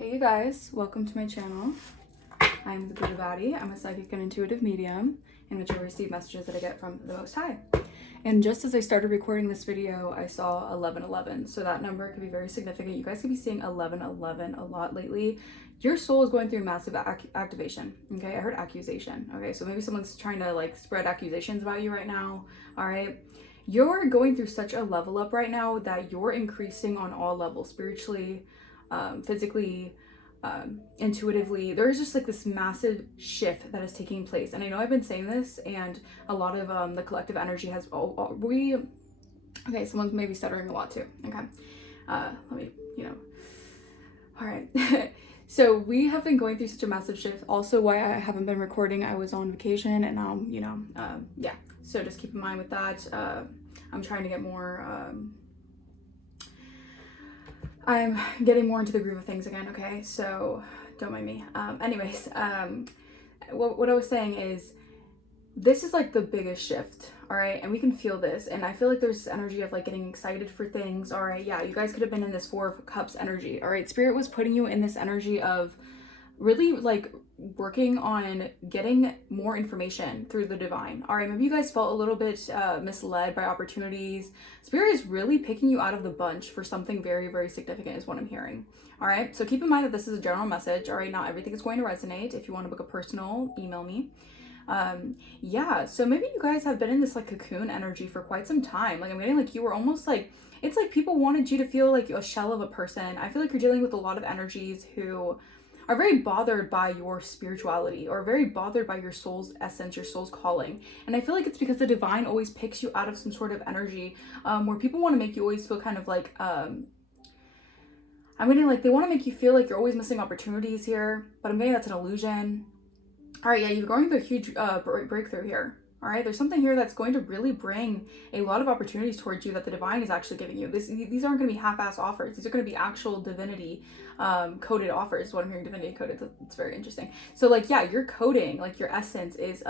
Hey you guys, welcome to my channel. I'm the Buddha Baddie. I'm a psychic and intuitive medium in which I receive messages that I get from the Most High. And just as I started recording this video, I saw 1111. So that number could be very significant. You guys could be seeing 1111 a lot lately. Your soul is going through massive activation. Okay, I heard accusation. Okay, so maybe someone's trying to like spread accusations about you right now. All right. You're going through such a level up right now that you're increasing on all levels, spiritually, physically, intuitively. There's just like this massive shift that is taking place. And I know I've been saying this, and a lot of the collective energy has okay, someone's maybe stuttering a lot too. Okay, let me, all right. So we have been going through such a massive shift. Also, why I haven't been recording, I was on vacation, and now, yeah. So just keep in mind with that. I'm trying to get more, I'm getting more into the groove of things again, okay? So don't mind me. Anyways, what I was saying is, this is like the biggest shift, all right? And we can feel this. And I feel like there's this energy of like getting excited for things, all right? Yeah, you guys could have been in this Four of Cups energy, all right? Spirit was putting you in this energy of really like working on getting more information through the divine. All right, maybe you guys felt a little bit misled by opportunities. Spirit is really picking you out of the bunch for something very, very significant is what I'm hearing. All right, so keep in mind that this is a general message. All right, not everything is going to resonate. If you want to book a personal, email me. Yeah, so maybe you guys have been in this like cocoon energy for quite some time. Like I'm getting like you were almost like, it's like people wanted you to feel like a shell of a person. I feel like you're dealing with a lot of energies who are very bothered by your spirituality or very bothered by your soul's essence, your soul's calling. And I feel like it's because the divine always picks you out of some sort of energy where people want to make you always feel kind of like, I'm getting like, they want to make you feel like you're always missing opportunities here, but I'm getting that's an illusion. All right, yeah, you're going through a huge breakthrough here. All right, there's something here that's going to really bring a lot of opportunities towards you that the divine is actually giving you. These aren't going to be half-ass offers. These are going to be actual divinity coded offers. What I'm hearing, divinity coded. It's very interesting. So like, yeah, your coding, like your essence is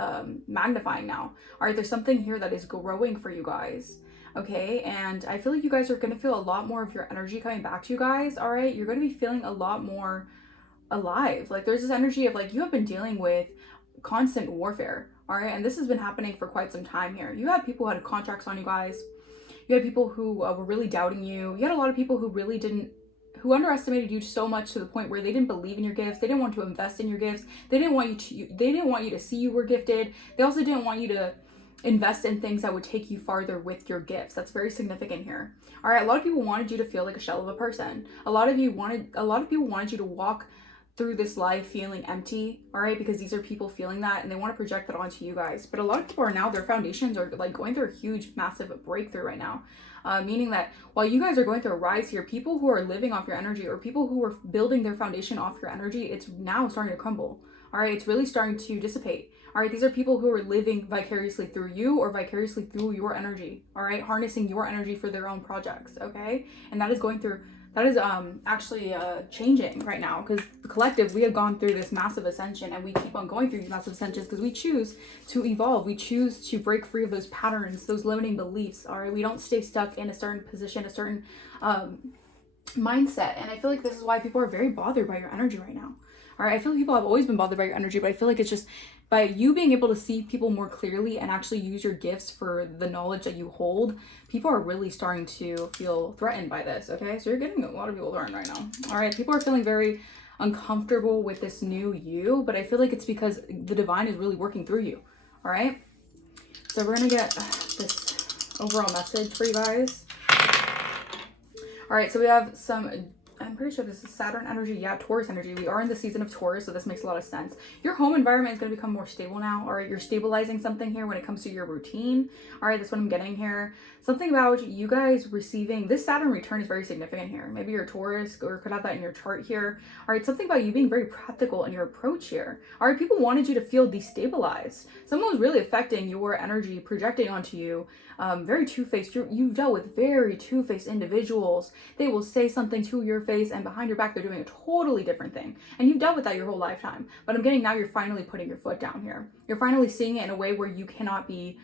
magnifying now. All right, there's something here that is growing for you guys. Okay, and I feel like you guys are going to feel a lot more of your energy coming back to you guys. All right, you're going to be feeling a lot more alive. Like there's this energy of like you have been dealing with constant warfare. All right, and this has been happening for quite some time here. You had people who had contracts on you guys. You had people who were really doubting you. You had a lot of people who really who underestimated you so much to the point where they didn't believe in your gifts. They didn't want to invest in your gifts. They didn't want you to see you were gifted. They also didn't want you to invest in things that would take you farther with your gifts. That's very significant here. All right, a lot of people wanted you to feel like a shell of a person. A lot of people wanted you to walk through this life feeling empty, all right, because these are people feeling that and they want to project that onto you guys. But a lot of people are now, their foundations are like going through a huge massive breakthrough right now, meaning that while you guys are going through a rise here, people who are living off your energy or people who are building their foundation off your energy, it's now starting to crumble. All right, it's really starting to dissipate. All right, these are people who are living vicariously through you or vicariously through your energy, all right, harnessing your energy for their own projects. Okay, and that is going through, that is actually changing right now, because the collective, we have gone through this massive ascension, and we keep on going through these massive ascensions because we choose to evolve. We choose to break free of those patterns, those limiting beliefs. All right, we don't stay stuck in a certain position, a certain mindset. And I feel like this is why people are very bothered by your energy right now. All right, I feel like people have always been bothered by your energy, but I feel like it's just by you being able to see people more clearly and actually use your gifts for the knowledge that you hold, people are really starting to feel threatened by this, okay? So you're getting a lot of people threatened right now. All right, people are feeling very uncomfortable with this new you, but I feel like it's because the divine is really working through you, all right? So we're gonna get this overall message for you guys. All right, so we have some, I'm pretty sure this is Saturn energy. Yeah, Taurus energy. We are in the season of Taurus, so this makes a lot of sense. Your home environment is going to become more stable now. All right, you're stabilizing something here when it comes to your routine. All right, that's what I'm getting here. Something about you guys receiving, this Saturn return is very significant here. Maybe you're Taurus or could have that in your chart here. All right, something about you being very practical in your approach here. All right, people wanted you to feel destabilized. Someone was really affecting your energy, projecting onto you. Very two-faced. You've dealt with very two-faced individuals. They will say something to your face and behind your back they're doing a totally different thing, and you've dealt with that your whole lifetime. But I'm getting now you're finally putting your foot down here. You're finally seeing it in a way where you cannot be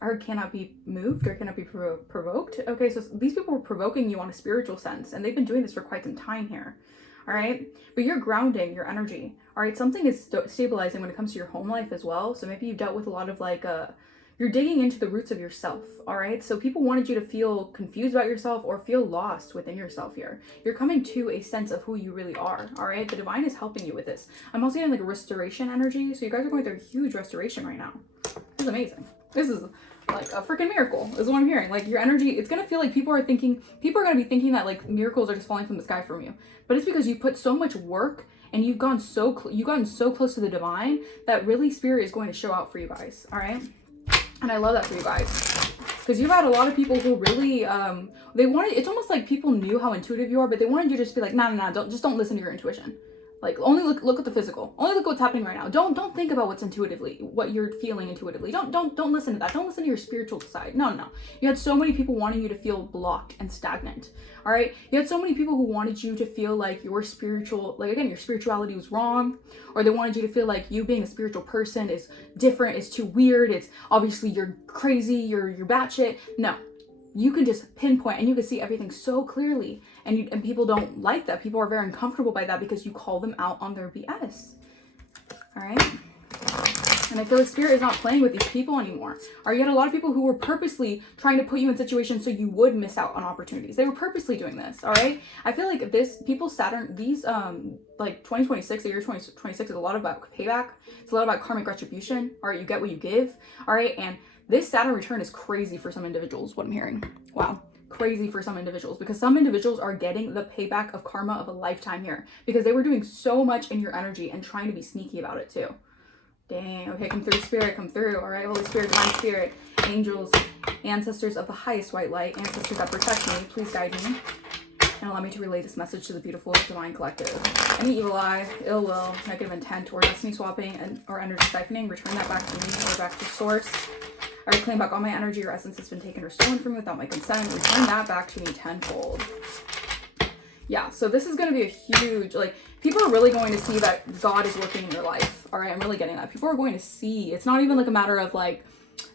or cannot be moved or cannot be provoked. Okay, so these people were provoking you on a spiritual sense, and they've been doing this for quite some time here. All right, but you're grounding your energy. All right, something is stabilizing when it comes to your home life as well. So maybe you've dealt with a lot of like you're digging into the roots of yourself. All right, so people wanted you to feel confused about yourself or feel lost within yourself here. You're coming to a sense of who you really are. All right, the divine is helping you with this. I'm also getting like a restoration energy, so you guys are going through a huge restoration right now. This is amazing. This is like a freaking miracle is what I'm hearing. Like your energy, it's gonna feel like people are going to be thinking that like miracles are just falling from the sky from you, but it's because you put so much work and you've gotten so close to the divine that really spirit is going to show out for you guys. All right, and I love that for you guys, because you've had a lot of people who really they wanted, it's almost like people knew how intuitive you are, but they wanted you to just be like, no, don't listen to your intuition. Like, only look at the physical. Only look at what's happening right now. Don't think about what you're feeling intuitively. Don't listen to that. Don't listen to your spiritual side. No. You had so many people wanting you to feel blocked and stagnant. All right. You had so many people who wanted you to feel like your spirituality was wrong, or they wanted you to feel like you being a spiritual person is different, is too weird. It's obviously you're crazy. You're batshit. No. You can just pinpoint and you can see everything so clearly, and people don't like that. People are very uncomfortable by that because you call them out on their BS. All right. And I feel like spirit is not playing with these people anymore. Or you had a lot of people who were purposely trying to put you in situations so you would miss out on opportunities. They were purposely doing this. All right. I feel like these like 2026, the year 2026 is a lot about payback. It's a lot about karmic retribution. All right. You get what you give. All right. And this Saturn return is crazy for some individuals, what I'm hearing. Wow. Crazy for some individuals, because some individuals are getting the payback of karma of a lifetime here because they were doing so much in your energy and trying to be sneaky about it too. Dang. Okay, come through, spirit, come through. All right, Holy Spirit, divine spirit, angels, ancestors of the highest white light, ancestors that protect me, please guide me and allow me to relay this message to the beautiful divine collective. Any evil eye, ill will, negative intent, or destiny swapping or energy siphoning, return that back to me or back to source. I reclaim back all my energy or essence that's been taken or stolen from me without my consent. Return that back to me tenfold. Yeah, so this is going to be a huge, like, people are really going to see that God is working in your life. All right, I'm really getting that. People are going to see. It's not even like a matter of like,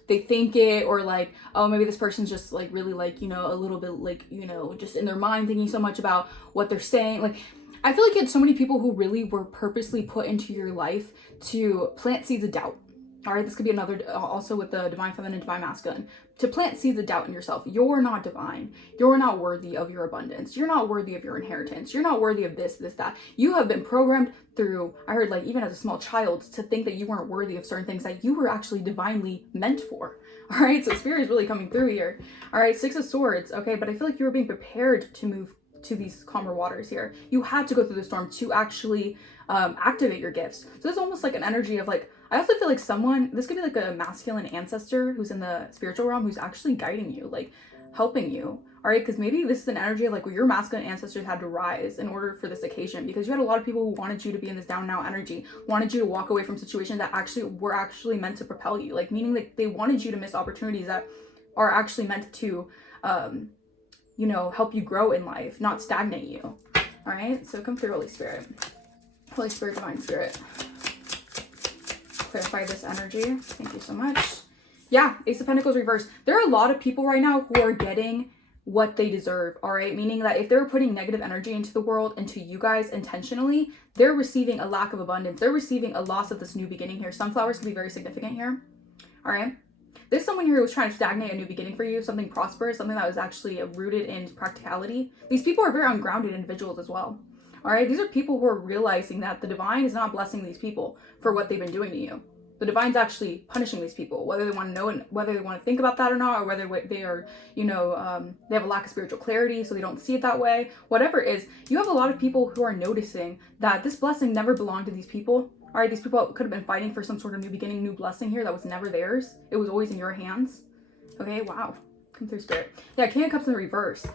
they think it, or like, oh, maybe this person's just like really like, a little bit like, just in their mind thinking so much about what they're saying. Like, I feel like you had so many people who really were purposely put into your life to plant seeds of doubt. All right, this could be another, also with the divine feminine, divine masculine, to plant seeds of doubt in yourself. You're not divine. You're not worthy of your abundance. You're not worthy of your inheritance. You're not worthy of this, that. You have been programmed through, I heard like even as a small child, to think that you weren't worthy of certain things that you were actually divinely meant for. All right, so spirit is really coming through here. All right, Six of Swords. Okay, but I feel like you were being prepared to move to these calmer waters here. You had to go through the storm to actually activate your gifts. So there's almost like an energy of like, I also feel like this could be like a masculine ancestor who's in the spiritual realm who's actually guiding you, like helping you. All right, because maybe this is an energy of like where your masculine ancestors had to rise in order for this occasion, because you had a lot of people who wanted you to be in this down now energy, wanted you to walk away from situations that were actually meant to propel you, like meaning like they wanted you to miss opportunities that are actually meant to, help you grow in life, not stagnate you. All right, so come through, Holy Spirit, divine spirit. Clarify this energy. Thank you so much. Yeah, Ace of Pentacles reverse. There are a lot of people right now who are getting what they deserve, all right? Meaning that if they're putting negative energy into the world, into you guys intentionally, they're receiving a lack of abundance. They're receiving a loss of this new beginning here. Sunflowers can be very significant here, all right? There's someone here who's trying to stagnate a new beginning for you, something prosperous, something that was actually rooted in practicality. These people are very ungrounded individuals as well. All right, these are people who are realizing that the divine is not blessing these people for what they've been doing to you. The divine's actually punishing these people, whether they want to know and whether they want to think about that or not, or whether they are, they have a lack of spiritual clarity, so they don't see it that way. Whatever it is, you have a lot of people who are noticing that this blessing never belonged to these people. All right, these people could have been fighting for some sort of new beginning, new blessing here that was never theirs. It was always in your hands. Okay, wow. Come through, spirit. Yeah, King of Cups in reverse.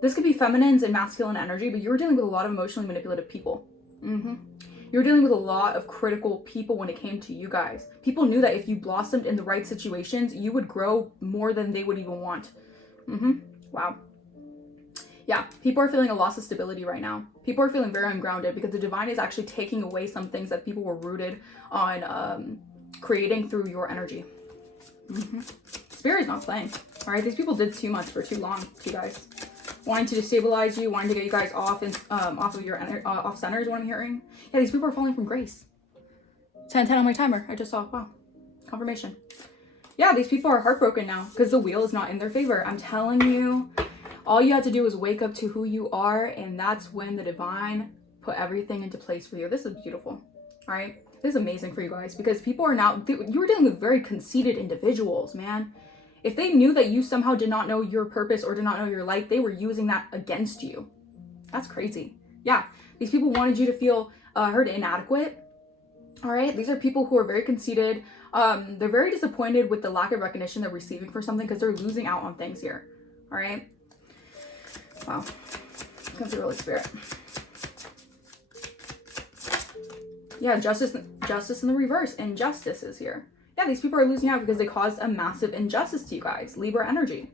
This could be feminines and masculine energy, but you were dealing with a lot of emotionally manipulative people. You were dealing with a lot of critical people when it came to you guys. People knew that if you blossomed in the right situations, you would grow more than they would even want. Wow. Yeah, people are feeling a loss of stability right now. People are feeling very ungrounded because the divine is actually taking away some things that people were rooted on creating through your energy. Spirit's not playing. All right, these people did too much for too long to you guys. Wanting to destabilize you, wanting to get you guys off and off of your off center is what I'm hearing. Yeah, these people are falling from grace. 10-10 on my timer. I just saw. Wow, confirmation. Yeah, these people are heartbroken now because the wheel is not in their favor. I'm telling you, all you have to do is wake up to who you are, and that's when the divine put everything into place for you. This is beautiful. All right, this is amazing for you guys because people are now. You were dealing with very conceited individuals, man. If they knew that you somehow did not know your purpose or did not know your light, they were using that against you. That's crazy. Yeah, these people wanted you to feel heard inadequate. All right, these are people who are very conceited. They're very disappointed with the lack of recognition they're receiving for something because they're losing out on things here. All right. Wow. Comes the Holy Spirit. Yeah, justice in the reverse. Injustice is here. Yeah, these people are losing out because they caused a massive injustice to you guys. Libra energy.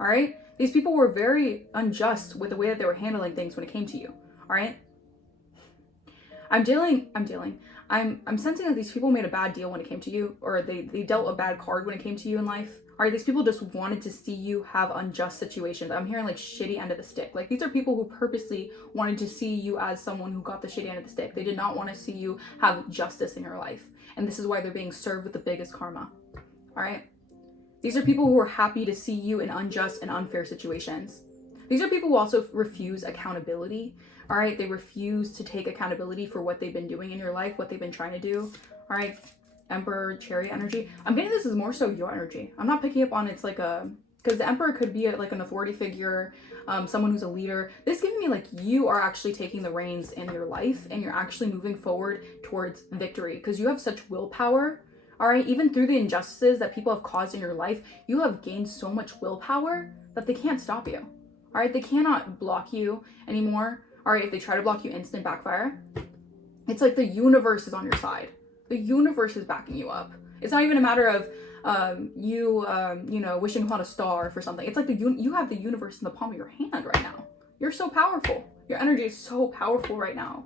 All right. These people were very unjust with the way that they were handling things when it came to you. All right. I'm sensing that these people made a bad deal when it came to you, or they dealt a bad card when it came to you in life. All right, these people just wanted to see you have unjust situations. I'm hearing like shitty end of the stick. Like these are people who purposely wanted to see you as someone who got the shitty end of the stick. They did not want to see you have justice in your life. And this is why they're being served with the biggest karma. All right. These are people who are happy to see you in unjust and unfair situations. These are people who also refuse accountability. All right. They refuse to take accountability for what they've been doing in your life, what they've been trying to do. All right. Emperor, Chariot energy. I'm getting this is more so your energy. I'm not picking up on it's like a, because the Emperor could be like an authority figure, someone who's a leader. This is giving me like you are actually taking the reins in your life and you're actually moving forward towards victory because you have such willpower. All right. Even through the injustices that people have caused in your life, you have gained so much willpower that they can't stop you. All right. They cannot block you anymore. All right. If they try to block you, instant backfire. It's like the universe is on your side. The universe is backing you up. It's not even a matter of you know, wishing upon a star for something. It's like you have the universe in the palm of your hand right now. You're so powerful. Your energy is so powerful right now.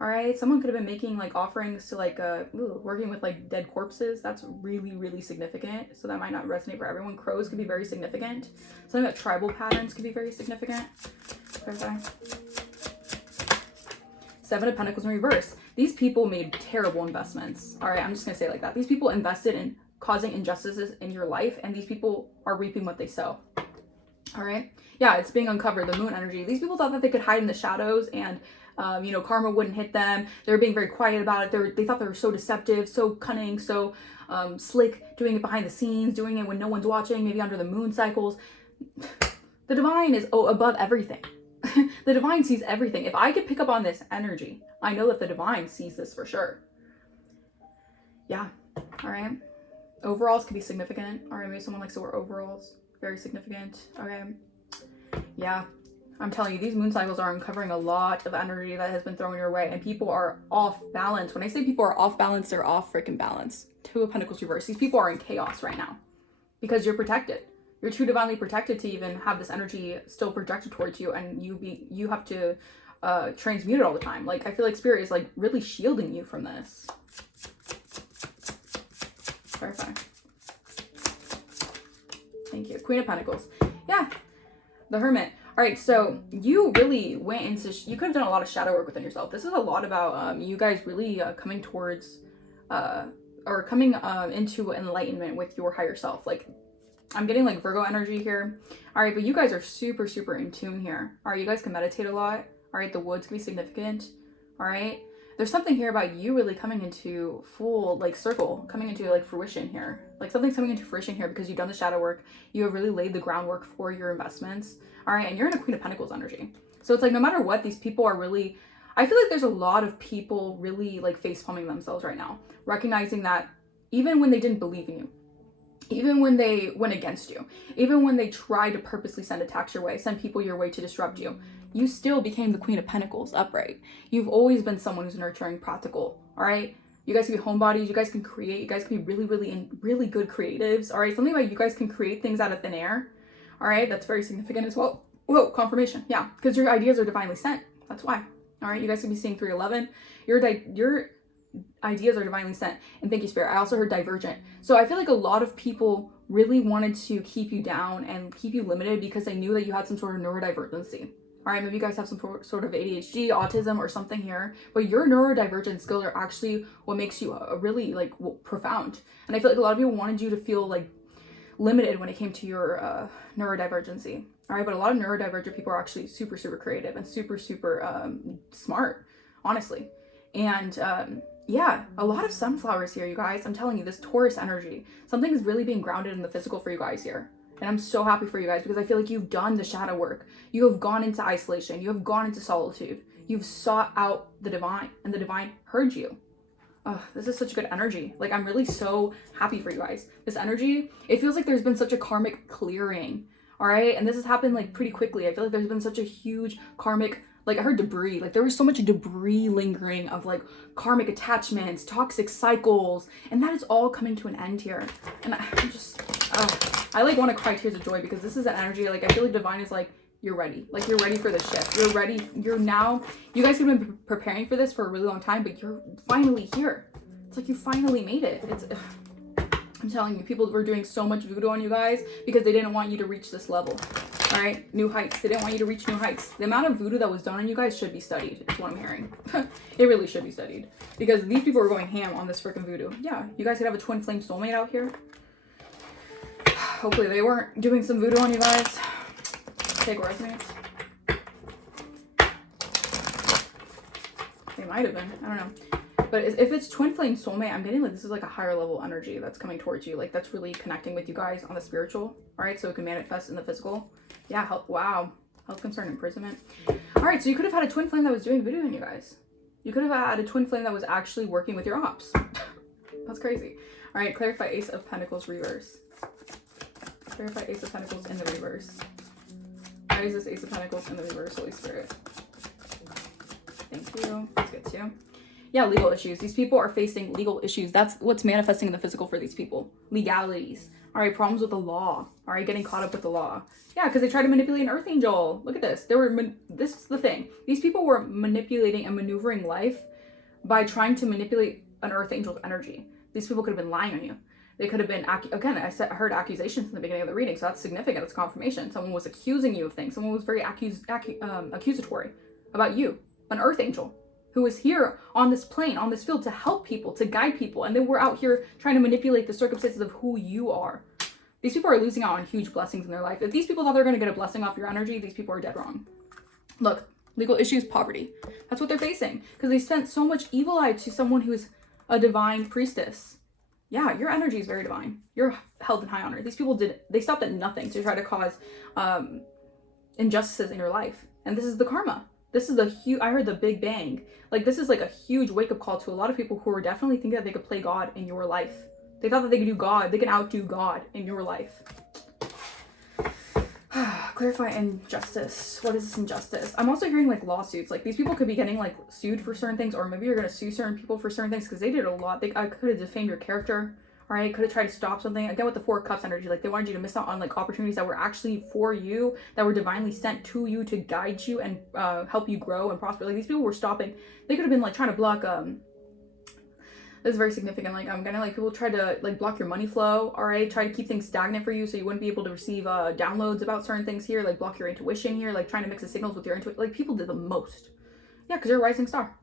All right. Someone could have been making like offerings to like working with like dead corpses. That's really, really significant. So that might not resonate for everyone. Crows could be very significant. Something about tribal patterns could be very significant. Clarify. 7 of Pentacles in reverse. These people made terrible investments. All right, I'm just gonna say it like that. These people invested in causing injustices in your life, and these people are reaping what they sow. All right, yeah, it's being uncovered. The moon energy. These people thought that they could hide in the shadows, and you know, karma wouldn't hit them. They were being very quiet about it. They thought they were so deceptive, so cunning, so slick, doing it behind the scenes, doing it when no one's watching, maybe under the moon cycles. The divine is above everything. The divine sees everything. If I could pick up on this energy, I know that the divine sees this for sure. Yeah. All right. Overalls could be significant. All right. Maybe someone likes to wear overalls. Very significant. Okay. Yeah. I'm telling you, these moon cycles are uncovering a lot of energy that has been thrown your way, and people are off balance. When I say people are off balance, they're off freaking balance. 2 of Pentacles reverse. These people are in chaos right now because you're protected. You're too divinely protected to even have this energy still projected towards you, and you have to transmute it all the time. Like I feel like Spirit is like really shielding you from this. Clarify. Thank you. Queen of Pentacles. Yeah. The Hermit. All right, so you really went into, you could have done a lot of shadow work within yourself. This is a lot about you guys really coming towards, or coming into enlightenment with your higher self. Like, I'm getting like Virgo energy here. All right, but you guys are super, super in tune here. All right, you guys can meditate a lot. All right, the woods can be significant. All right, there's something here about you really coming into full like circle, coming into like fruition here. Like something's coming into fruition here because you've done the shadow work. You have really laid the groundwork for your investments. All right, and you're in a Queen of Pentacles energy. So it's like no matter what, these people are really, I feel like there's a lot of people really like face palming themselves right now, recognizing that even when they didn't believe in you, even when they went against you, even when they tried to purposely send attacks your way, send people your way to disrupt you, you still became the Queen of Pentacles upright. You've always been someone who's nurturing, practical. All right, you guys can be homebodies. You guys can create. You guys can be really good creatives. All right, something about you guys can create things out of thin air. All right, that's very significant as well. Whoa, confirmation. Yeah, because your ideas are divinely sent. That's why. All right, you guys can be seeing 311. ideas are divinely sent. And thank you, Spirit. I also heard divergent. So I feel like a lot of people really wanted to keep you down and keep you limited because they knew that you had some sort of neurodivergency. All right, maybe you guys have some sort of ADHD, autism, or something here, but your neurodivergent skills are actually what makes you really like profound. And I feel like a lot of people wanted you to feel like limited when it came to your neurodivergency. All right, but a lot of neurodivergent people are actually super, super creative and super, super smart, honestly. And yeah, a lot of sunflowers here, you guys. I'm telling you, this Taurus energy, something is really being grounded in the physical for you guys here. And I'm so happy for you guys because I feel like you've done the shadow work. You have gone into isolation. You have gone into solitude. You've sought out the divine, and the divine heard you. Oh, this is such good energy. Like, I'm really so happy for you guys. This energy, it feels like there's been such a karmic clearing. All right. And this has happened like pretty quickly. I feel like there's been such a huge karmic, like I heard debris, like there was so much debris lingering of like karmic attachments, toxic cycles, and that is all coming to an end here. And I'm just, I like want to cry tears of joy because this is an energy, like I feel like divine is like, you're ready. Like you're ready for this shift. You're ready. You're now, you guys have been preparing for this for a really long time, but you're finally here. It's like you finally made it. I'm telling you, people were doing so much voodoo on you guys because they didn't want you to reach this level. All right, new heights. They didn't want you to reach new heights. The amount of voodoo that was done on you guys should be studied, is what I'm hearing. It really should be studied because these people were going ham on this freaking voodoo. Yeah, you guys could have a twin flame soulmate out here. Hopefully they weren't doing some voodoo on you guys. Take resonates. They might have been. I don't know. But if it's twin flame soulmate, I'm getting like this is like a higher level energy that's coming towards you. Like that's really connecting with you guys on the spiritual. All right, so it can manifest in the physical. Yeah, help. Wow. Health concern, imprisonment. All right, so you could have had a twin flame that was doing voodoo on you guys. You could have had a twin flame that was actually working with your ops. That's crazy. All right, clarify Ace of Pentacles reverse. Clarify Ace of Pentacles in the reverse. Why is this Ace of Pentacles in the reverse, Holy Spirit? Thank you. Let's get to. Yeah, legal issues. These people are facing legal issues. That's what's manifesting in the physical for these people. Legalities. All right, problems with the law. All right, getting caught up with the law. Yeah, because they tried to manipulate an earth angel. Look at this. This is the thing. These people were manipulating and maneuvering life by trying to manipulate an earth angel's energy. These people could have been lying on you. They could have been, again, I heard accusations in the beginning of the reading, so that's significant. That's confirmation. Someone was accusing you of things. Someone was very accusatory about you, an earth angel who was here on this plane, on this field to help people, to guide people. And then we're out here trying to manipulate the circumstances of who you are. These people are losing out on huge blessings in their life. If these people thought they're going to get a blessing off your energy, these people are dead wrong. Look, legal issues, poverty. That's what they're facing because they spent so much evil eye to someone who is a divine priestess. Yeah, your energy is very divine. You're held in high honor. These people they stopped at nothing to try to cause injustices in your life. And this is the karma. This is the I heard the Big Bang. Like this is like a huge wake up call to a lot of people who are definitely thinking that they could play God in your life. They thought that they could do God. They can outdo God in your life. Clarify injustice. What is this injustice? I'm also hearing like lawsuits. Like these people could be getting like sued for certain things, or maybe you're gonna sue certain people for certain things because they did a lot. I could have defamed your character. All right, could have tried to stop something. Again with the Four of Cups energy, like they wanted you to miss out on like opportunities that were actually for you, that were divinely sent to you to guide you and help you grow and prosper. Like these people were stopping. They could have been like trying to block. This is very significant. Like I'm gonna like people try to like block your money flow. All right, try to keep things stagnant for you so you wouldn't be able to receive downloads about certain things here. Like block your intuition here. Like trying to mix the signals with your intuition. Like people did the most. Yeah, because you're a rising star.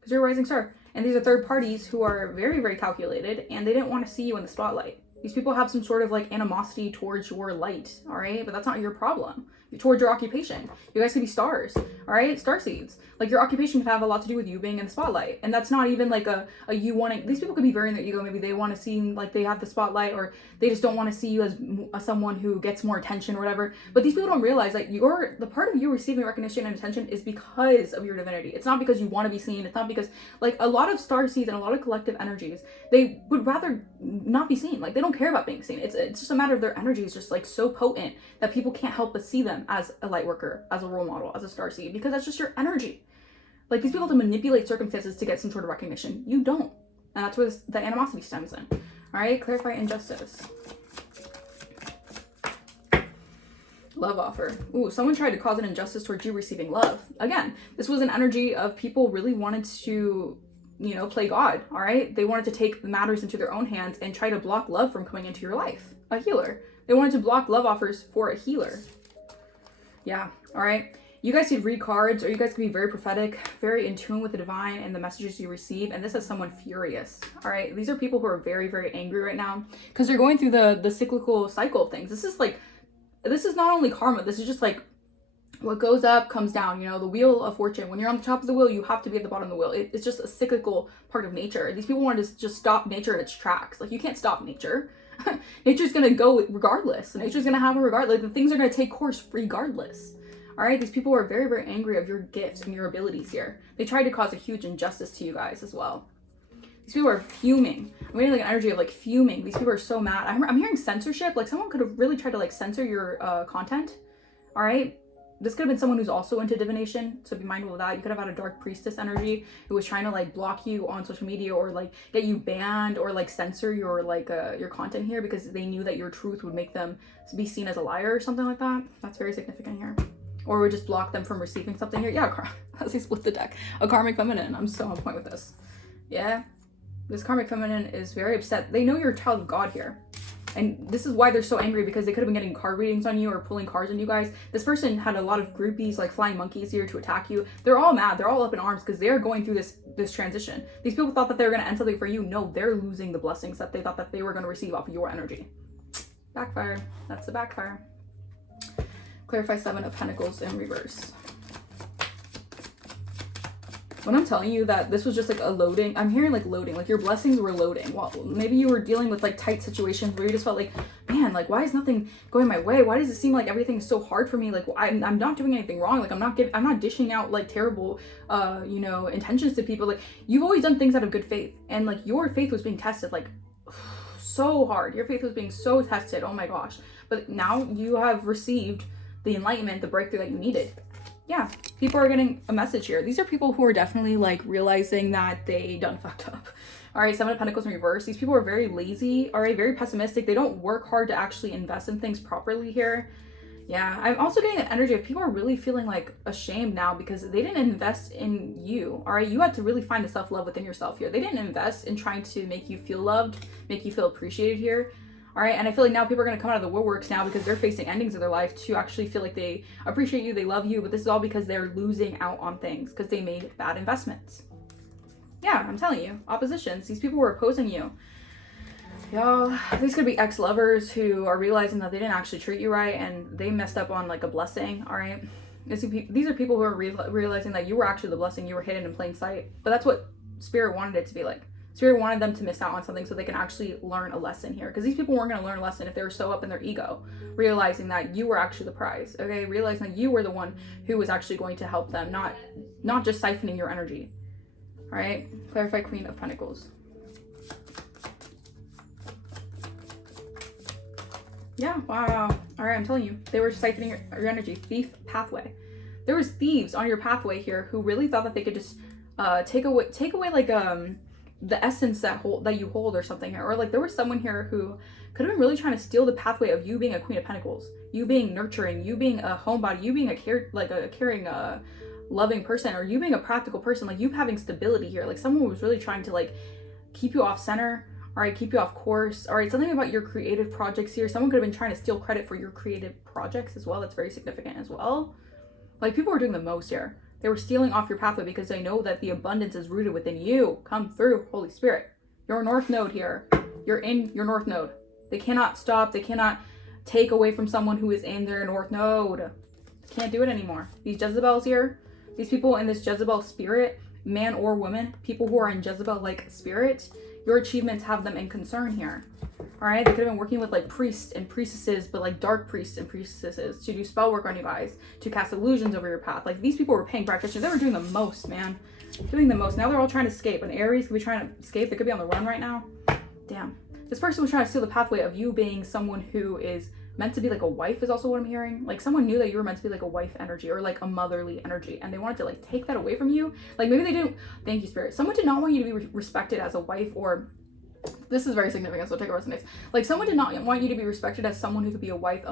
Because you're a rising star. And these are third parties who are very, very calculated and they didn't want to see you in the spotlight. These people have some sort of like animosity towards your light, all right? But that's not your problem. Towards your occupation. You guys could be stars, all right? Star seeds. Like your occupation could have a lot to do with you being in the spotlight. And that's not even like a you wanting, these people could be very in their ego. Maybe they want to seem like they have the spotlight or they just don't want to see you as someone who gets more attention or whatever. But these people don't realize that the part of you receiving recognition and attention is because of your divinity. It's not because you want to be seen. It's not because like a lot of star seeds and a lot of collective energies, they would rather not be seen. Like they don't care about being seen. It's just a matter of their energy is just like so potent that people can't help but see them as a light worker, as a role model, as a star seed, because that's just your energy. Like these people have to manipulate circumstances to get some sort of recognition. You don't. And that's where the animosity stems in. All right, clarify injustice. Love offer. Ooh, someone tried to cause an injustice towards you receiving love. Again, this was an energy of people really wanted to play God, all right? They wanted to take matters into their own hands and try to block love from coming into your life. A healer. They wanted to block love offers for a healer. Yeah, all right? You guys could read cards, or you guys could be very prophetic, very in tune with the divine and the messages you receive, and this is someone furious, all right? These are people who are very, very angry right now because they're going through the cyclical cycle of things. This is not only karma, this is just like what goes up comes down, the wheel of fortune. When you're on the top of the wheel, you have to be at the bottom of the wheel. It's just a cyclical part of nature. These people want to just stop nature in its tracks. Like, you can't stop nature. Nature's going to go regardless. Nature's going to happen regardless. The things are going to take course regardless. All right, these people are very, very angry of your gifts and your abilities here. They tried to cause a huge injustice to you guys as well. These people are fuming. I'm getting like an energy of like fuming. These people are so mad. I'm hearing censorship. Like, someone could have really tried to like censor your content. All right. This could have been someone who's also into divination, so be mindful of that. You could have had a dark priestess energy who was trying to like block you on social media, or like get you banned, or like censor your your content here because they knew that your truth would make them be seen as a liar or something like that. That's very significant here. Or would just block them from receiving something here. Yeah, as he split the deck. A karmic feminine. I'm so on point with this. Yeah. This karmic feminine is very upset. They know you're a child of God here. And this is why they're so angry, because they could have been getting card readings on you or pulling cards on you guys. This person had a lot of groupies, like flying monkeys here to attack you. They're all mad. They're all up in arms because they're going through this transition. These people thought that they were going to end something for you. No, they're losing the blessings that they thought that they were going to receive off of your energy. Backfire. That's the backfire. Clarify 7 of Pentacles in reverse. When I'm telling you that this was just like a loading, I'm hearing like loading, like your blessings were loading. Well, maybe you were dealing with like tight situations where you just felt like, man, like, why is nothing going my way? Why does it seem like everything is so hard for me? Like, I'm not doing anything wrong. Like, I'm not dishing out like terrible, intentions to people. Like, you've always done things out of good faith, and like your faith was being tested like so hard. Your faith was being so tested. Oh my gosh. But now you have received the enlightenment, the breakthrough that you needed. Yeah, people are getting a message here. These are people who are definitely like realizing that they done fucked up. All right, 7 of Pentacles in reverse. These people are very lazy, all right, very pessimistic. They don't work hard to actually invest in things properly here. Yeah, I'm also getting an energy of people are really feeling like ashamed now because they didn't invest in you, all right? You had to really find the self-love within yourself here. They didn't invest in trying to make you feel loved, make you feel appreciated here. All right, and I feel like now people are going to come out of the woodworks now because they're facing endings of their life to actually feel like they appreciate you, they love you, but this is all because they're losing out on things because they made bad investments. Yeah, I'm telling you, oppositions. These people were opposing you. Y'all, these could be ex-lovers who are realizing that they didn't actually treat you right and they messed up on like a blessing, all right? These are people who are realizing that you were actually the blessing, you were hidden in plain sight, but that's what Spirit wanted it to be like. Spirit wanted them to miss out on something so they can actually learn a lesson here. Because these people weren't going to learn a lesson if they were so up in their ego, realizing that you were actually the prize, okay? Realizing that you were the one who was actually going to help them, not just siphoning your energy. All right? Clarify Queen of Pentacles. Yeah, wow. All right, I'm telling you, they were siphoning your energy. Thief pathway. There was thieves on your pathway here who really thought that they could just take away like the essence that you hold or something here. Or like there was someone here who could have been really trying to steal the pathway of you being a Queen of Pentacles, you being nurturing, you being a homebody, you being a caring, loving person, or you being a practical person, like you having stability here. Like someone was really trying to like keep you off center, all right, keep you off course, all right, something about your creative projects here. Someone could have been trying to steal credit for your creative projects as well. That's very significant as well. Like people were doing the most here. They were stealing off your pathway because they know that the abundance is rooted within you. Come through, Holy Spirit. Your North Node here. You're in your North Node. They cannot stop. They cannot take away from someone who is in their North Node. They can't do it anymore. These Jezebels here, these people in this Jezebel spirit, man or woman, people who are in Jezebel-like spirit, your achievements have them in concern here. All right, they could have been working with like priests and priestesses, but like dark priests and priestesses to do spell work on you guys, to cast illusions over your path. Like these people were paying practitioners. They were doing the most, man. Doing the most. Now they're all trying to escape. An Aries could be trying to escape. They could be on the run right now. Damn. This person was trying to steal the pathway of you being someone who is meant to be like a wife is also what I'm hearing. Like someone knew that you were meant to be like a wife energy or like a motherly energy, and they wanted to like take that away from you. Like maybe they didn't. Thank you, Spirit. Someone did not want you to be respected as a wife, or this is very significant, so take it resonates. Like someone did not want you to be respected as someone who could be a wife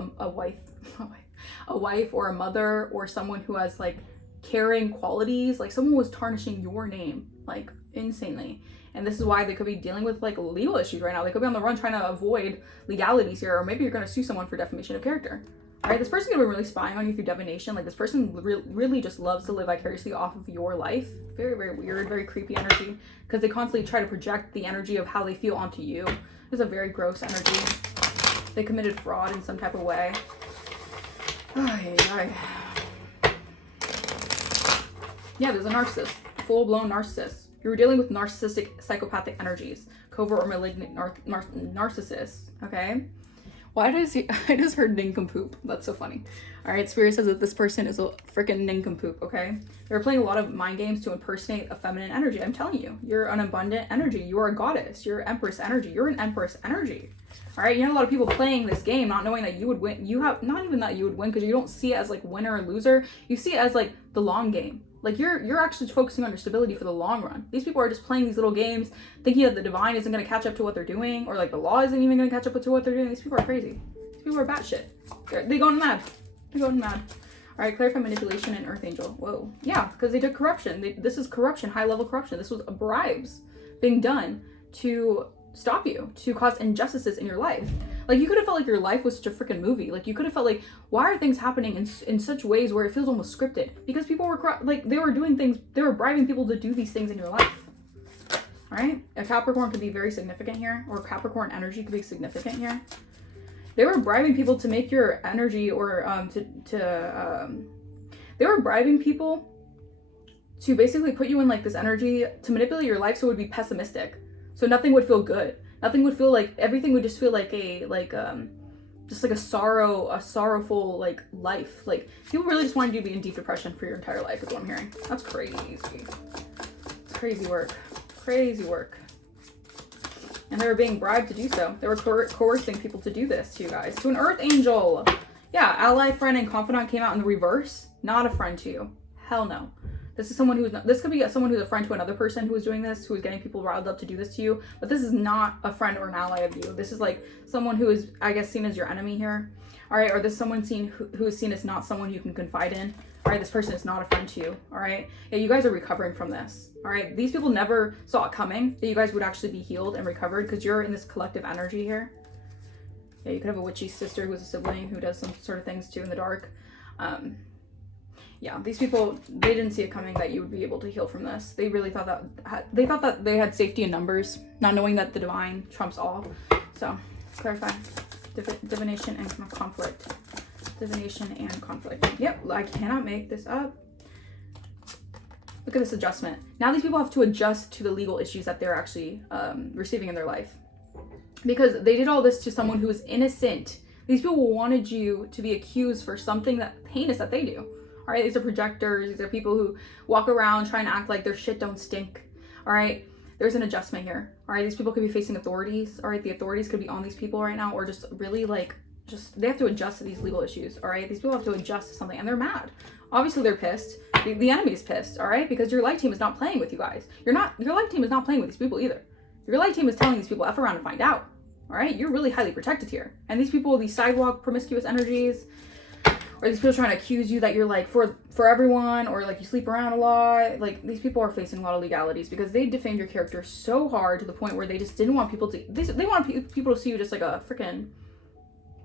or a mother, or someone who has like caring qualities. Like someone was tarnishing your name, like insanely. And this is why they could be dealing with like legal issues right now. They could be on the run trying to avoid legalities here, or maybe you're going to sue someone for defamation of character. All right, this person could be really spying on you through divination. Like this person really just loves to live vicariously off of your life. Very, very weird, very creepy energy, because they constantly try to project the energy of how they feel onto you. It's a very gross energy. They committed fraud in some type of way. Yeah, there's a narcissist, full-blown narcissist. You're dealing with narcissistic, psychopathic energies, covert or malignant narcissists, okay? Why does I just heard nincompoop? That's so funny. All right, Spirit says that this person is a freaking nincompoop, okay? They're playing a lot of mind games to impersonate a feminine energy. I'm telling you, you're an abundant energy. You are a goddess. You're empress energy. You're an empress energy. All right, you know a lot of people playing this game not knowing that you would win. You have, not even that you would win, because you don't see it as like winner or loser. You see it as like the long game. Like you're actually focusing on your stability for the long run. These people are just playing these little games, thinking that the divine isn't going to catch up to what they're doing, or like the law isn't even going to catch up to what they're doing. These people are crazy. These people are batshit. They're going mad. They're going mad. All right, clarify manipulation and Earth Angel. Whoa. Yeah, because they did corruption. This is corruption, high-level corruption. This was bribes being done to stop you, to cause injustices in your life. Like you could have felt like your life was such a freaking movie. Like you could have felt like, why are things happening in such ways where it feels almost scripted? Because people were like, they were doing things, they were bribing people to do these things in your life. All right, a Capricorn could be very significant here, or Capricorn energy could be significant here. They were bribing people to make your energy, or they were bribing people to basically put you in like this energy to manipulate your life so it would be pessimistic. So nothing would feel good. Nothing would feel like, everything would just feel like just like a sorrowful like life. Like people really just wanted you to be in deep depression for your entire life is what I'm hearing. That's crazy. It's crazy work. Crazy work. And they were being bribed to do so. They were coercing people to do this to you guys. To an Earth Angel. Yeah, ally, friend, and confidant came out in the reverse. Not a friend to you. Hell no. This is someone who's not, this could be someone who's a friend to another person who is doing this, who is getting people riled up to do this to you. But this is not a friend or an ally of you. This is like someone who is, I guess, seen as your enemy here. All right, or this is someone who is seen as not someone you can confide in. All right, this person is not a friend to you. All right, yeah, you guys are recovering from this. All right, these people never saw it coming that you guys would actually be healed and recovered, because you're in this collective energy here. Yeah, you could have a witchy sister who's a sibling who does some sort of things too in the dark. Yeah, these people, they didn't see it coming that you would be able to heal from this. They really thought that they had safety in numbers, not knowing that the divine trumps all. So, clarify. Divination and conflict. Divination and conflict. Yep, I cannot make this up. Look at this adjustment. Now these people have to adjust to the legal issues that they're actually receiving in their life. Because they did all this to someone who is innocent. These people wanted you to be accused for something that heinous that they do. All right, these are projectors. These are people who walk around trying to act like their shit don't stink. All right, there's an adjustment here. All right, these people could be facing authorities. All right, the authorities could be on these people right now, or just really like, they have to adjust to these legal issues. All right, these people have to adjust to something, and they're mad. Obviously, they're pissed. The enemy is pissed. All right, because your light team is not playing with you guys. Your light team is not playing with these people either. Your light team is telling these people F around and find out. All right, you're really highly protected here. And these people, these sidewalk promiscuous energies, or these people trying to accuse you that you're like for everyone, or like you sleep around a lot. Like these people are facing a lot of legalities because they defamed your character so hard to the point where they just didn't want people to, they want people to see you just like a freaking,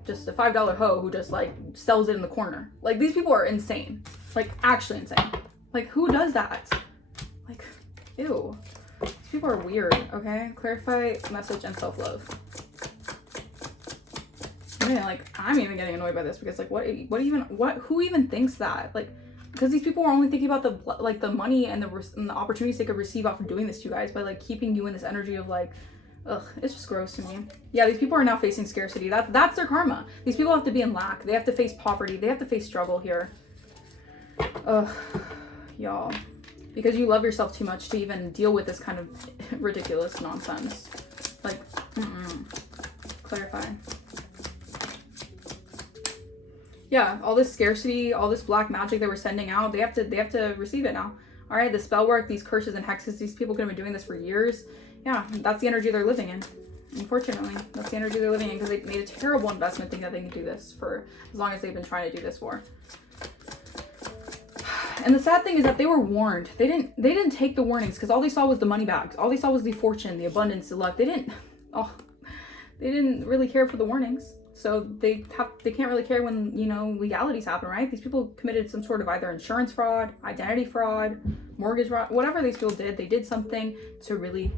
just a $5 hoe who just like sells it in the corner. Like these people are insane, like actually insane. Like who does that? Like, ew. These people are weird, okay? Clarify message and self-love. Man, like I'm even getting annoyed by this because like who even thinks that? Like, because these people are only thinking about the money and the opportunities they could receive off of doing this to you guys by like keeping you in this energy of like, ugh, it's just gross to me. Yeah, these people are now facing scarcity. That's their karma. These people have to be in lack. They have to face poverty. They have to face struggle here. Ugh, y'all. Because you love yourself too much to even deal with this kind of ridiculous nonsense. Like, clarify. Yeah, all this scarcity, all this black magic they were sending out, they have to receive it now. All right, the spell work, these curses and hexes, these people could have been doing this for years. Yeah, that's the energy they're living in. Unfortunately, that's the energy they're living in because they made a terrible investment thinking that they can do this for as long as they've been trying to do this for. And the sad thing is that they were warned. They didn't take the warnings because all they saw was the money bags. All they saw was the fortune, the abundance, the luck. They didn't really care for the warnings. So they can't really care when, you know, legalities happen, right? These people committed some sort of either insurance fraud, identity fraud, mortgage fraud, whatever these people did, they did something to really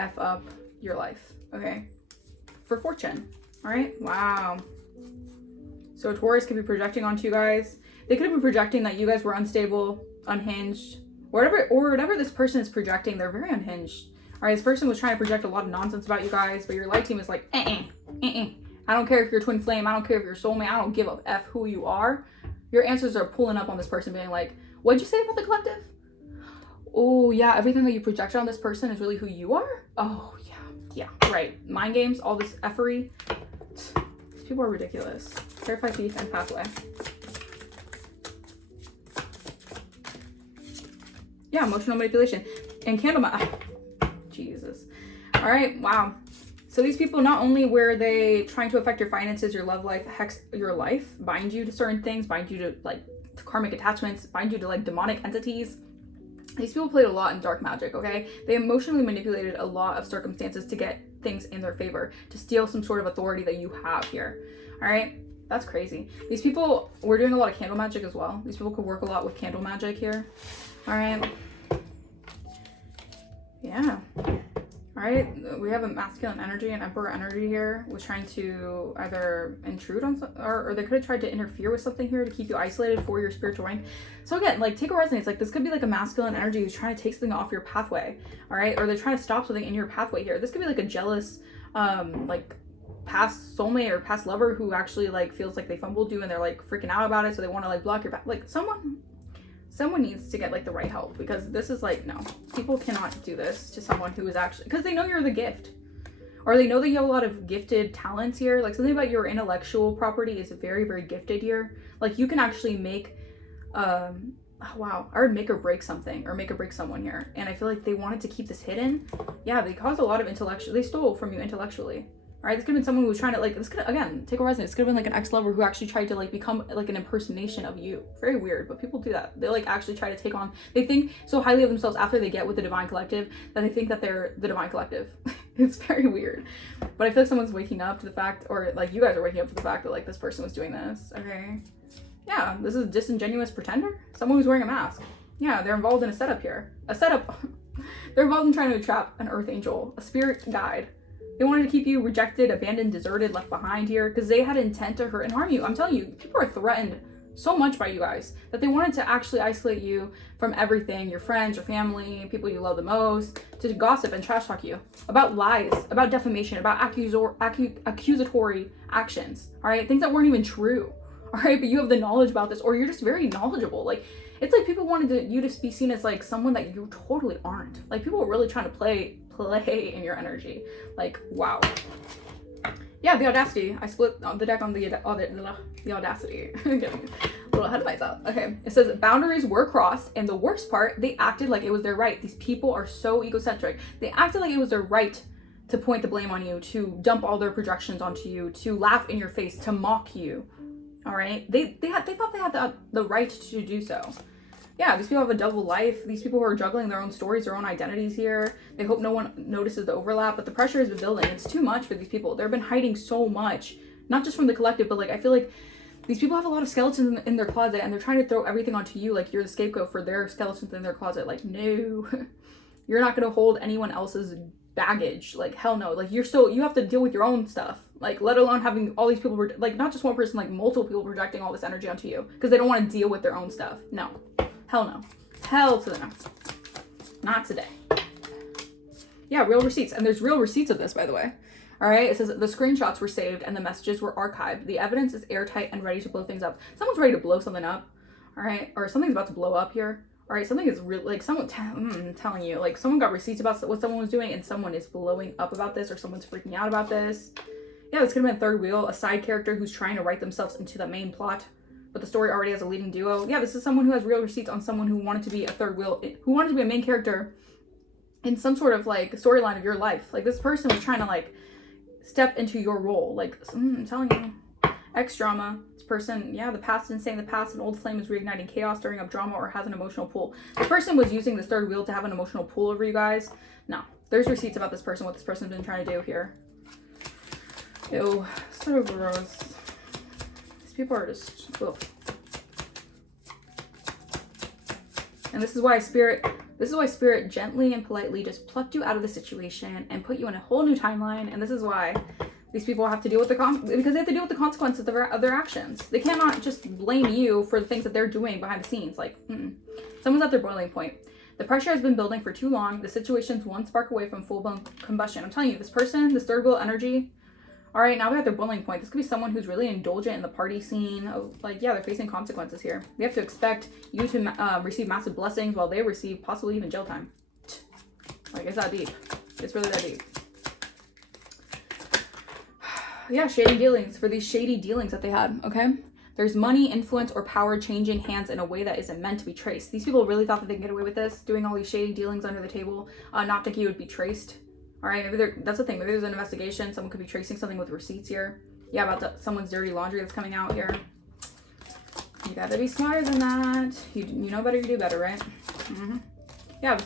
F up your life, okay? For fortune, all right? Wow. So Taurus could be projecting onto you guys. They could have been projecting that you guys were unstable, unhinged, whatever this person is projecting, they're very unhinged. All right, this person was trying to project a lot of nonsense about you guys, but your light team is like, I don't care if you're twin flame, I don't care if you're soulmate, I don't give a F who you are. Your answers are pulling up on this person being like, what'd you say about the collective? Oh yeah, everything that you projected on this person is really who you are? Oh yeah, right. Mind games, all this effery. These people are ridiculous. Clarify thief and pathway. Yeah, emotional manipulation. And candlemat. Jesus. All right, wow. So these people, not only were they trying to affect your finances, your love life, hex your life, bind you to certain things, bind you to like karmic attachments, bind you to like demonic entities. These people played a lot in dark magic, okay? They emotionally manipulated a lot of circumstances to get things in their favor, to steal some sort of authority that you have here, all right? That's crazy. These people were doing a lot of candle magic as well. These people could work a lot with candle magic here, all right? Yeah. All right, we have a masculine energy and emperor energy here, was trying to either intrude on or they could have tried to interfere with something here to keep you isolated for your spiritual rank. So again, like take a resonance, like this could be like a masculine energy who's trying to take something off your pathway, all right? Or they're trying to stop something in your pathway here. This could be like a jealous, like past soulmate or past lover who actually like feels like they fumbled you and they're like freaking out about it, so they want to like block your path. Like someone needs to get like the right help, because this is like, no, people cannot do this to someone who is actually, because they know you're the gift, or they know that you have a lot of gifted talents here. Like something about your intellectual property is very, very gifted here. Like you can actually make, oh, wow, I would make or break something or make or break someone here. And I feel like they wanted to keep this hidden. Yeah, they caused a lot of they stole from you intellectually. All right, this could have been someone who was trying to like, this could, again, take a resonance. This could have been like an ex-lover who actually tried to like become like an impersonation of you. Very weird, but people do that. They like actually try to take on, they think so highly of themselves after they get with the divine collective that they think that they're the divine collective. It's very weird. But I feel like someone's waking up to the fact, or like you guys are waking up to the fact that like this person was doing this, okay? Yeah, this is a disingenuous pretender. Someone who's wearing a mask. Yeah, they're involved in a setup here. A setup. They're involved in trying to trap an earth angel, a spirit guide. They wanted to keep you rejected, abandoned, deserted, left behind here because they had intent to hurt and harm you. I'm telling you, people are threatened so much by you guys that they wanted to actually isolate you from everything, your friends, your family, people you love the most, to gossip and trash talk you about lies, about defamation, about accusatory actions, all right? Things that weren't even true, all right? But you have the knowledge about this, or you're just very knowledgeable. Like, it's like people wanted you to be seen as like someone that you totally aren't. Like people were really trying to play in your energy. Like, wow. Yeah, the audacity. I split the deck on the audacity. Getting a little ahead of myself. Okay, it says boundaries were crossed, and the worst part, they acted like it was their right. These people are so egocentric. They acted like it was their right to point the blame on you, to dump all their projections onto you, to laugh in your face, to mock you. All right, they thought they had the right to do so. Yeah, these people have a double life. These people who are juggling their own stories, their own identities here. They hope no one notices the overlap, but the pressure has been building. It's too much for these people. They've been hiding so much, not just from the collective, but like I feel like these people have a lot of skeletons in their closet, and they're trying to throw everything onto you like you're the scapegoat for their skeletons in their closet. Like, no, you're not going to hold anyone else's baggage. Like, hell no. Like, you have to deal with your own stuff. Like, let alone having all these people, like not just one person, like multiple people projecting all this energy onto you because they don't want to deal with their own stuff. No. Hell no. Hell to the no. Not today. Yeah, real receipts. And there's real receipts of this, by the way. All right, it says the screenshots were saved and the messages were archived. The evidence is airtight and ready to blow things up. Someone's ready to blow something up, all right? Or something's about to blow up here. All right, something is real, like someone, telling you, like someone got receipts about what someone was doing and someone is blowing up about this, or someone's freaking out about this. Yeah, this could have been third wheel, a side character who's trying to write themselves into the main plot, but the story already has a leading duo. Yeah, this is someone who has real receipts on someone who wanted to be a third wheel, who wanted to be a main character in some sort of like storyline of your life. Like this person was trying to like step into your role. Like, I'm telling you. Ex drama. This person, yeah, the past is insane. The past, an old flame is reigniting chaos, stirring up drama, or has an emotional pull. This person was using this third wheel to have an emotional pull over you guys. No, there's receipts about this person, what this person's been trying to do here. Ew, so gross. These people are just, ugh. And this is why Spirit gently and politely just plucked you out of the situation and put you in a whole new timeline. And this is why these people have to deal with because they have to deal with the consequences of their actions. They cannot just blame you for the things that they're doing behind the scenes. Like, someone's at their boiling point. The pressure has been building for too long. The situation's one spark away from full-blown combustion. I'm telling you, this person, this third wheel energy, all right, now they're at their boiling point. This could be someone who's really indulgent in the party scene. Like, yeah, they're facing consequences here. They have to expect you to receive massive blessings while they receive possibly even jail time. Like, it's that deep. It's really that deep. Yeah, shady dealings for these shady dealings that they had, okay? There's money, influence, or power changing hands in a way that isn't meant to be traced. These people really thought that they can get away with this, doing all these shady dealings under the table, not thinking it would be traced. All right, maybe that's the thing. Maybe there's an investigation. Someone could be tracing something with receipts here. Yeah, about someone's dirty laundry that's coming out here. You gotta be smarter than that. You know better, you do better, right? Yeah,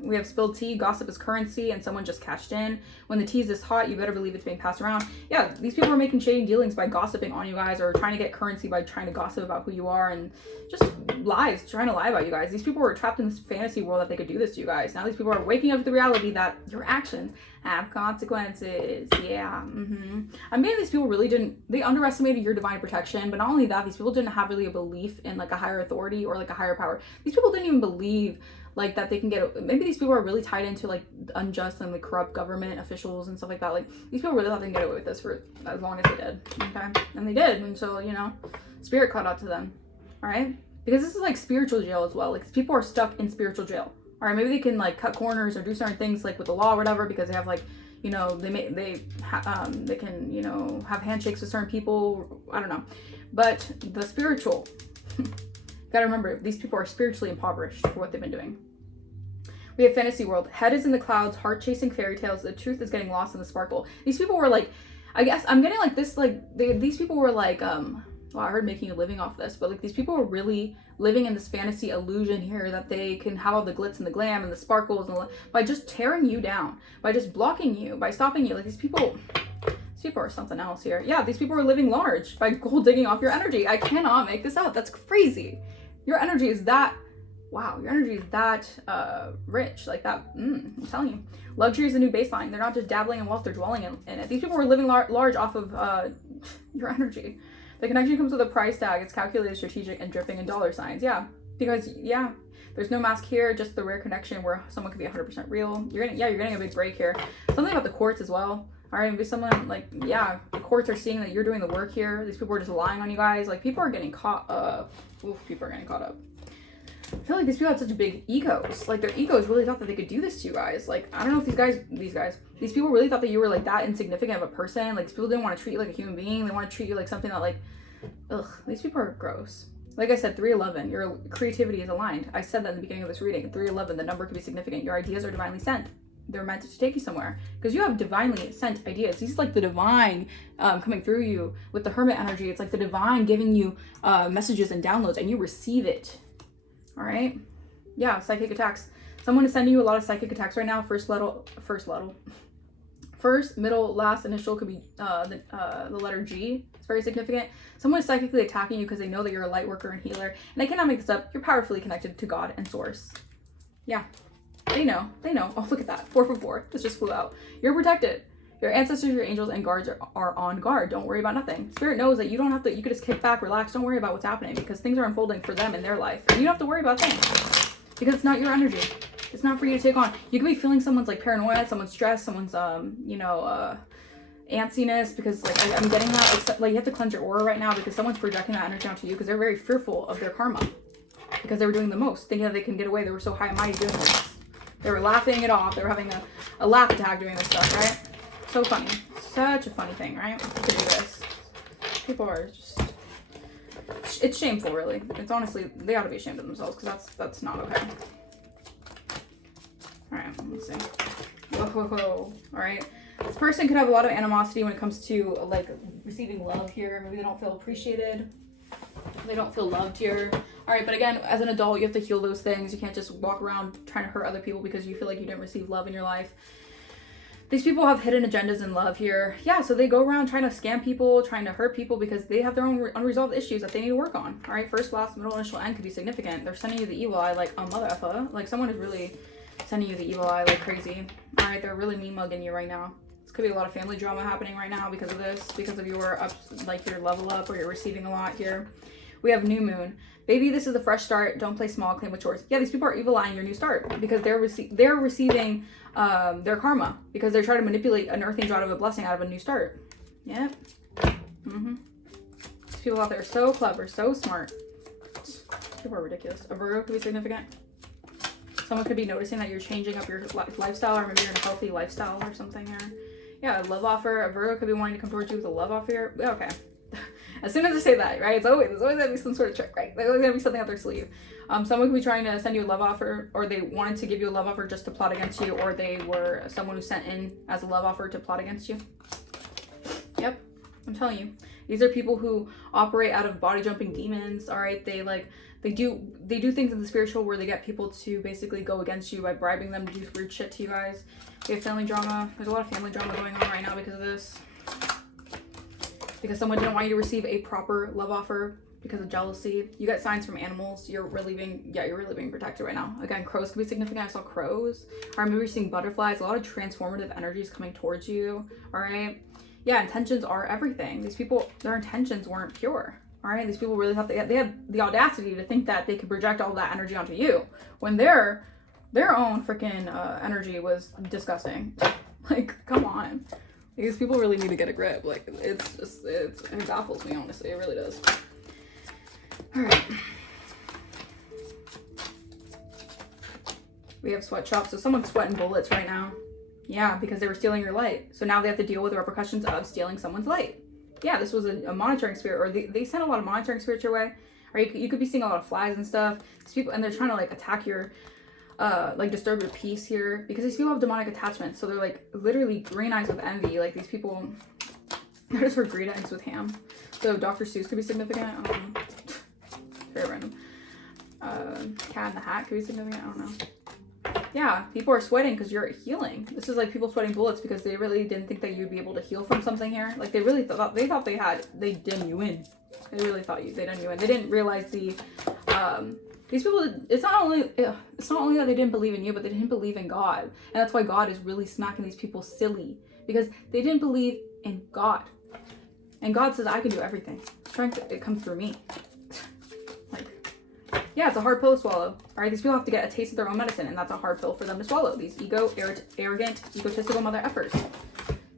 we have spilled tea. Gossip is currency, and someone just cashed in. When the tea is this hot, you better believe it's being passed around. Yeah, these people are making shady dealings by gossiping on you guys, or trying to get currency by trying to gossip about who you are, and just lies, trying to lie about you guys. These people were trapped in this fantasy world that they could do this to you guys. Now these people are waking up to the reality that your actions have consequences. Yeah. I'm betting these people really they underestimated your divine protection, but not only that, these people didn't have really a belief in like a higher authority or like a higher power. These people didn't even believe like that they can get, maybe these people are really tied into like unjust and like corrupt government officials and stuff like that. Like, these people really thought they can get away with this for as long as they did, okay? And they did until, you know, Spirit caught up to them, all right? Because this is like spiritual jail as well. Like, people are stuck in spiritual jail, all right? Maybe they can like cut corners or do certain things like with the law or whatever, because they have like, you know, they can, you know, have handshakes with certain people, I don't know. But the spiritual, gotta remember, these people are spiritually impoverished for what they've been doing. We have fantasy world. Head is in the clouds, heart chasing fairy tales. The truth is getting lost in the sparkle. These people were like, I guess I'm getting like this, like these people were like, well, I heard making a living off this, but like these people were really living in this fantasy illusion here that they can have all the glitz and the glam and the sparkles and by just tearing you down, by just blocking you, by stopping you. Like, these people are something else here. Yeah, these people are living large by gold digging off your energy. I cannot make this up. That's crazy. Your energy is that, wow, your energy is that rich, like that. I'm telling you, luxury is the new baseline. They're not just dabbling in wealth, they're dwelling in it. These people were living large off of your energy. The connection comes with a price tag. It's calculated, strategic, and dripping in dollar signs. Yeah, because yeah, there's no mask here, just the rare connection where someone could be 100% real. You're getting a big break here. Something about the courts as well. All right, maybe someone like, yeah, the courts are seeing that you're doing the work here. These people are just lying on you guys. Like, people are getting caught up. People are getting caught up. I feel like these people had such big egos. Like, their egos really thought that they could do this to you guys. Like, I don't know if these people really thought that you were like that insignificant of a person. Like, these people didn't want to treat you like a human being. They want to treat you like something that like, ugh, these people are gross. Like I said, 311, your creativity is aligned. I said that in the beginning of this reading. 311, the number could be significant. Your ideas are divinely sent. They're meant to take you somewhere because you have divinely sent ideas. These are like the divine coming through you with the hermit energy. It's like the divine giving you messages and downloads, and you receive it. All right. Yeah. Psychic attacks. Someone is sending you a lot of psychic attacks right now. First, middle, last initial could be the letter G. It's very significant. Someone is psychically attacking you because they know that you're a light worker and healer. And I cannot make this up. You're powerfully connected to God and source. Yeah. They know. Oh, look at that. 4 for 4. This just flew out. You're protected. Your ancestors, your angels, and guards are on guard. Don't worry about nothing. Spirit knows that you don't have to, you could just kick back, relax. Don't worry about what's happening because things are unfolding for them in their life. And you don't have to worry about things because it's not your energy. It's not for you to take on. You could be feeling someone's like paranoia, someone's stress, someone's, antsiness, because like I'm getting that. Like, you have to cleanse your aura right now because someone's projecting that energy onto you because they're very fearful of their karma because they were doing the most, thinking that they can get away. They were so high and mighty doing this. They were laughing it off. They were having a laugh attack doing this stuff, right? So funny. Such a funny thing, right? To do this. People are just... It's shameful, really. It's honestly... They ought to be ashamed of themselves because that's not okay. Alright, let's see. Whoa. Alright. This person could have a lot of animosity when it comes to like receiving love here. Maybe they don't feel appreciated. They don't feel loved here. All right, but again, as an adult, you have to heal those things. You can't just walk around trying to hurt other people because you feel like you didn't receive love in your life. These people have hidden agendas in love here. Yeah, so they go around trying to scam people, trying to hurt people because they have their own unresolved issues that they need to work on. All right, first, last, middle, initial, end could be significant. They're sending you the evil eye like, oh, mother effa. Like, someone is really sending you the evil eye like crazy. All right, they're really mean mugging you right now. This could be a lot of family drama happening right now because of this, because of your your level up or you're receiving a lot here. We have new moon. Baby, this is a fresh start. Don't play small, claim with chores. Yeah, these people are evil eyeing your new start because they're receiving their karma because they're trying to manipulate an earth angel out of a blessing, out of a new start. Yep. These people out there are so clever, so smart. People are ridiculous. A Virgo could be significant. Someone could be noticing that you're changing up your lifestyle, or maybe you're in a healthy lifestyle or something here. Yeah, a love offer. A Virgo could be wanting to come towards you with a love offer here. Okay. As soon as I say that, right, there's always gonna be some sort of trick, right? There's always gonna be something up their sleeve. Someone could be trying to send you a love offer, or they wanted to give you a love offer just to plot against you, or they were someone who sent in as a love offer to plot against you. Yep, I'm telling you, these are people who operate out of body jumping demons. All right, they do things in the spiritual where they get people to basically go against you by bribing them to do weird shit to you guys. We have family drama. There's a lot of family drama going on right now because of this. Because someone didn't want you to receive a proper love offer because of jealousy. You get signs from animals. You're really being protected right now. Again, crows could be significant. I saw crows. Or maybe you're seeing butterflies. A lot of transformative energies coming towards you. All right. Yeah, intentions are everything. These people, their intentions weren't pure. All right. These people really thought they had the audacity to think that they could project all that energy onto you when their own freaking energy was disgusting. Like, come on. These people really need to get a grip. Like, it baffles me, honestly. It really does. All right. We have sweatshops. So someone's sweating bullets right now. Yeah, because they were stealing your light. So now they have to deal with the repercussions of stealing someone's light. Yeah, this was a monitoring spirit, or they sent a lot of monitoring spirits your way. Or you could be seeing a lot of flies and stuff. These people, and they're trying to like attack your disturb your peace here because these people have demonic attachments. So they're like literally green eyes with envy. Like these people, I just heard green eyes with ham. So Dr. Seuss could be significant. Very random. Cat in the Hat could be significant. I don't know. Yeah, people are sweating because you're healing. This is like people sweating bullets because they really didn't think that you'd be able to heal from something here. Like they really thought they did you in. They really thought they done you in. They didn't realize the these people, it's not only that they didn't believe in you, but they didn't believe in God. And that's why God is really smacking these people silly. Because they didn't believe in God. And God says, I can do everything. Strength, it comes through me. Like, yeah, it's a hard pill to swallow. All right, these people have to get a taste of their own medicine, and that's a hard pill for them to swallow. These arrogant, egotistical mother effers.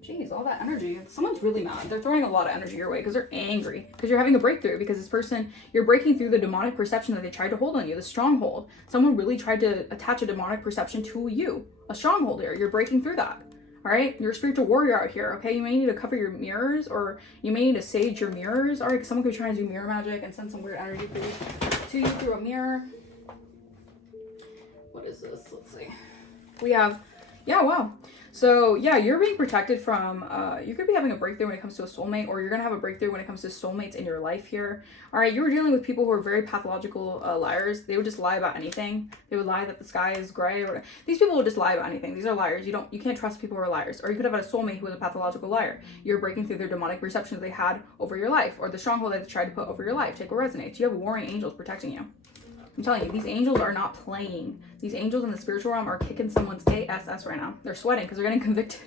Jeez, all that energy. Someone's really mad. They're throwing a lot of energy your way because they're angry. Because you're having a breakthrough. Because this person, you're breaking through the demonic perception that they tried to hold on you. The stronghold. Someone really tried to attach a demonic perception to you. A stronghold here. You're breaking through that. All right? You're a spiritual warrior out here. Okay? You may need to cover your mirrors. Or you may need to sage your mirrors. All right? Because someone could be trying to do mirror magic and send some weird energy to you through a mirror. What is this? Let's see. We have... Yeah, wow. So, yeah, you're being protected from, you could be having a breakthrough when it comes to a soulmate, or you're going to have a breakthrough when it comes to soulmates in your life here. All right, you were dealing with people who are very pathological liars. They would just lie about anything. They would lie that the sky is gray. Or these people would just lie about anything. These are liars. You can't trust people who are liars. Or you could have had a soulmate who was a pathological liar. You're breaking through their demonic perceptions they had over your life, or the stronghold that they tried to put over your life. Take what resonates. You have warring angels protecting you. I'm telling you, these angels are not playing. These angels in the spiritual realm are kicking someone's ass right now. They're sweating because they're getting convicted.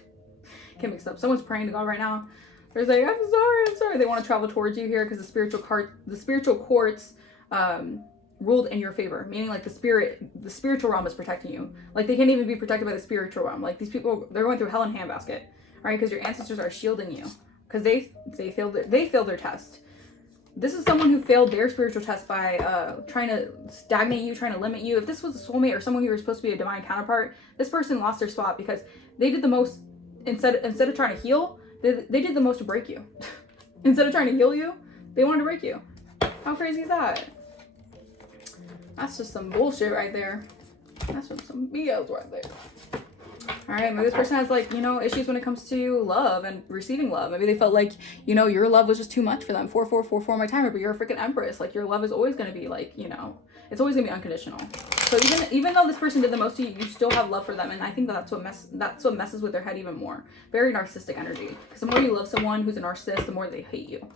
Get mixed up. Someone's praying to God right now. They're like, I'm sorry. They want to travel towards you here because the spiritual courts ruled in your favor. Meaning like the spiritual realm is protecting you. Like they can't even be protected by the spiritual realm. Like these people, they're going through hell in a handbasket. Right? Because your ancestors are shielding you. Because they failed their test. This is someone who failed their spiritual test by trying to stagnate you, trying to limit you. If this was a soulmate or someone who was supposed to be a divine counterpart, this person lost their spot because they did the most, instead of trying to heal, they did the most to break you. Instead of trying to heal you, they wanted to break you. How crazy is that? That's just some bullshit right there. That's just some BS right there. All right, maybe this person has like, you know, issues when it comes to love and receiving love. Maybe they felt like, you know, your love was just too much for them. 4444 my timer, but you're a freaking empress. Like your love is always going to be like, you know, it's always going to be unconditional. So even though this person did the most to you, you still have love for them, and I think that's what messes with their head even more. Very narcissistic energy. Because the more you love someone who's a narcissist, the more they hate you.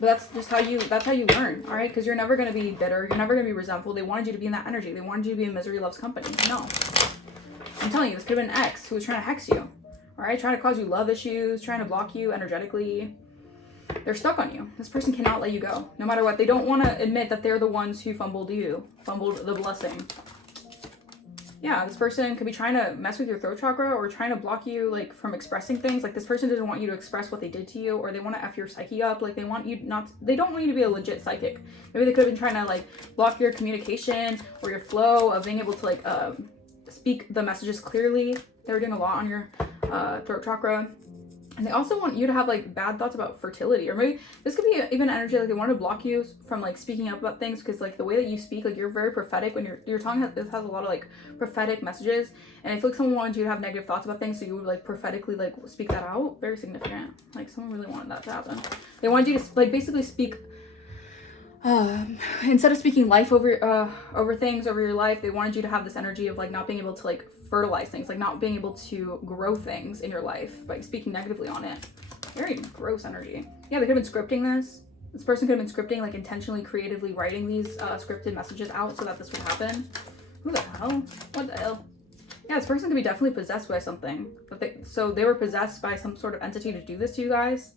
But that's just how you learn, all right? Because you're never going to be bitter. You're never going to be resentful. They wanted you to be in that energy. They wanted you to be in misery loves company. No. I'm telling you, this could have been an ex who was trying to hex you, all right? Trying to cause you love issues, trying to block you energetically. They're stuck on you. This person cannot let you go, no matter what. They don't want to admit that they're the ones who fumbled the blessing. Yeah, this person could be trying to mess with your throat chakra or trying to block you, like, from expressing things. Like, this person doesn't want you to express what they did to you, or they want to F your psyche up. Like, they don't want you to be a legit psychic. Maybe they could have been trying to, like, block your communication or your flow of being able to, like, speak the messages clearly. They were doing a lot on your throat chakra. And they also want you to have like bad thoughts about fertility, or maybe this could be even energy like they want to block you from like speaking up about things, because like the way that you speak, like you're very prophetic when your tongue has a lot of like prophetic messages, and I feel like someone wanted you to have negative thoughts about things, so you would like prophetically like speak that out. Very significant. Like someone really wanted that to happen. They wanted you to like basically speak. Instead of speaking life over things, over your life, they wanted you to have this energy of like not being able to like fertilize things, like not being able to grow things in your life by speaking negatively on it. Very gross energy. Yeah, they could have been scripting this. This person could have been scripting, like intentionally, creatively writing these scripted messages out so that this would happen. Who the hell? What the hell? Yeah, this person could be definitely possessed by something. So they were possessed by some sort of entity to do this to you guys.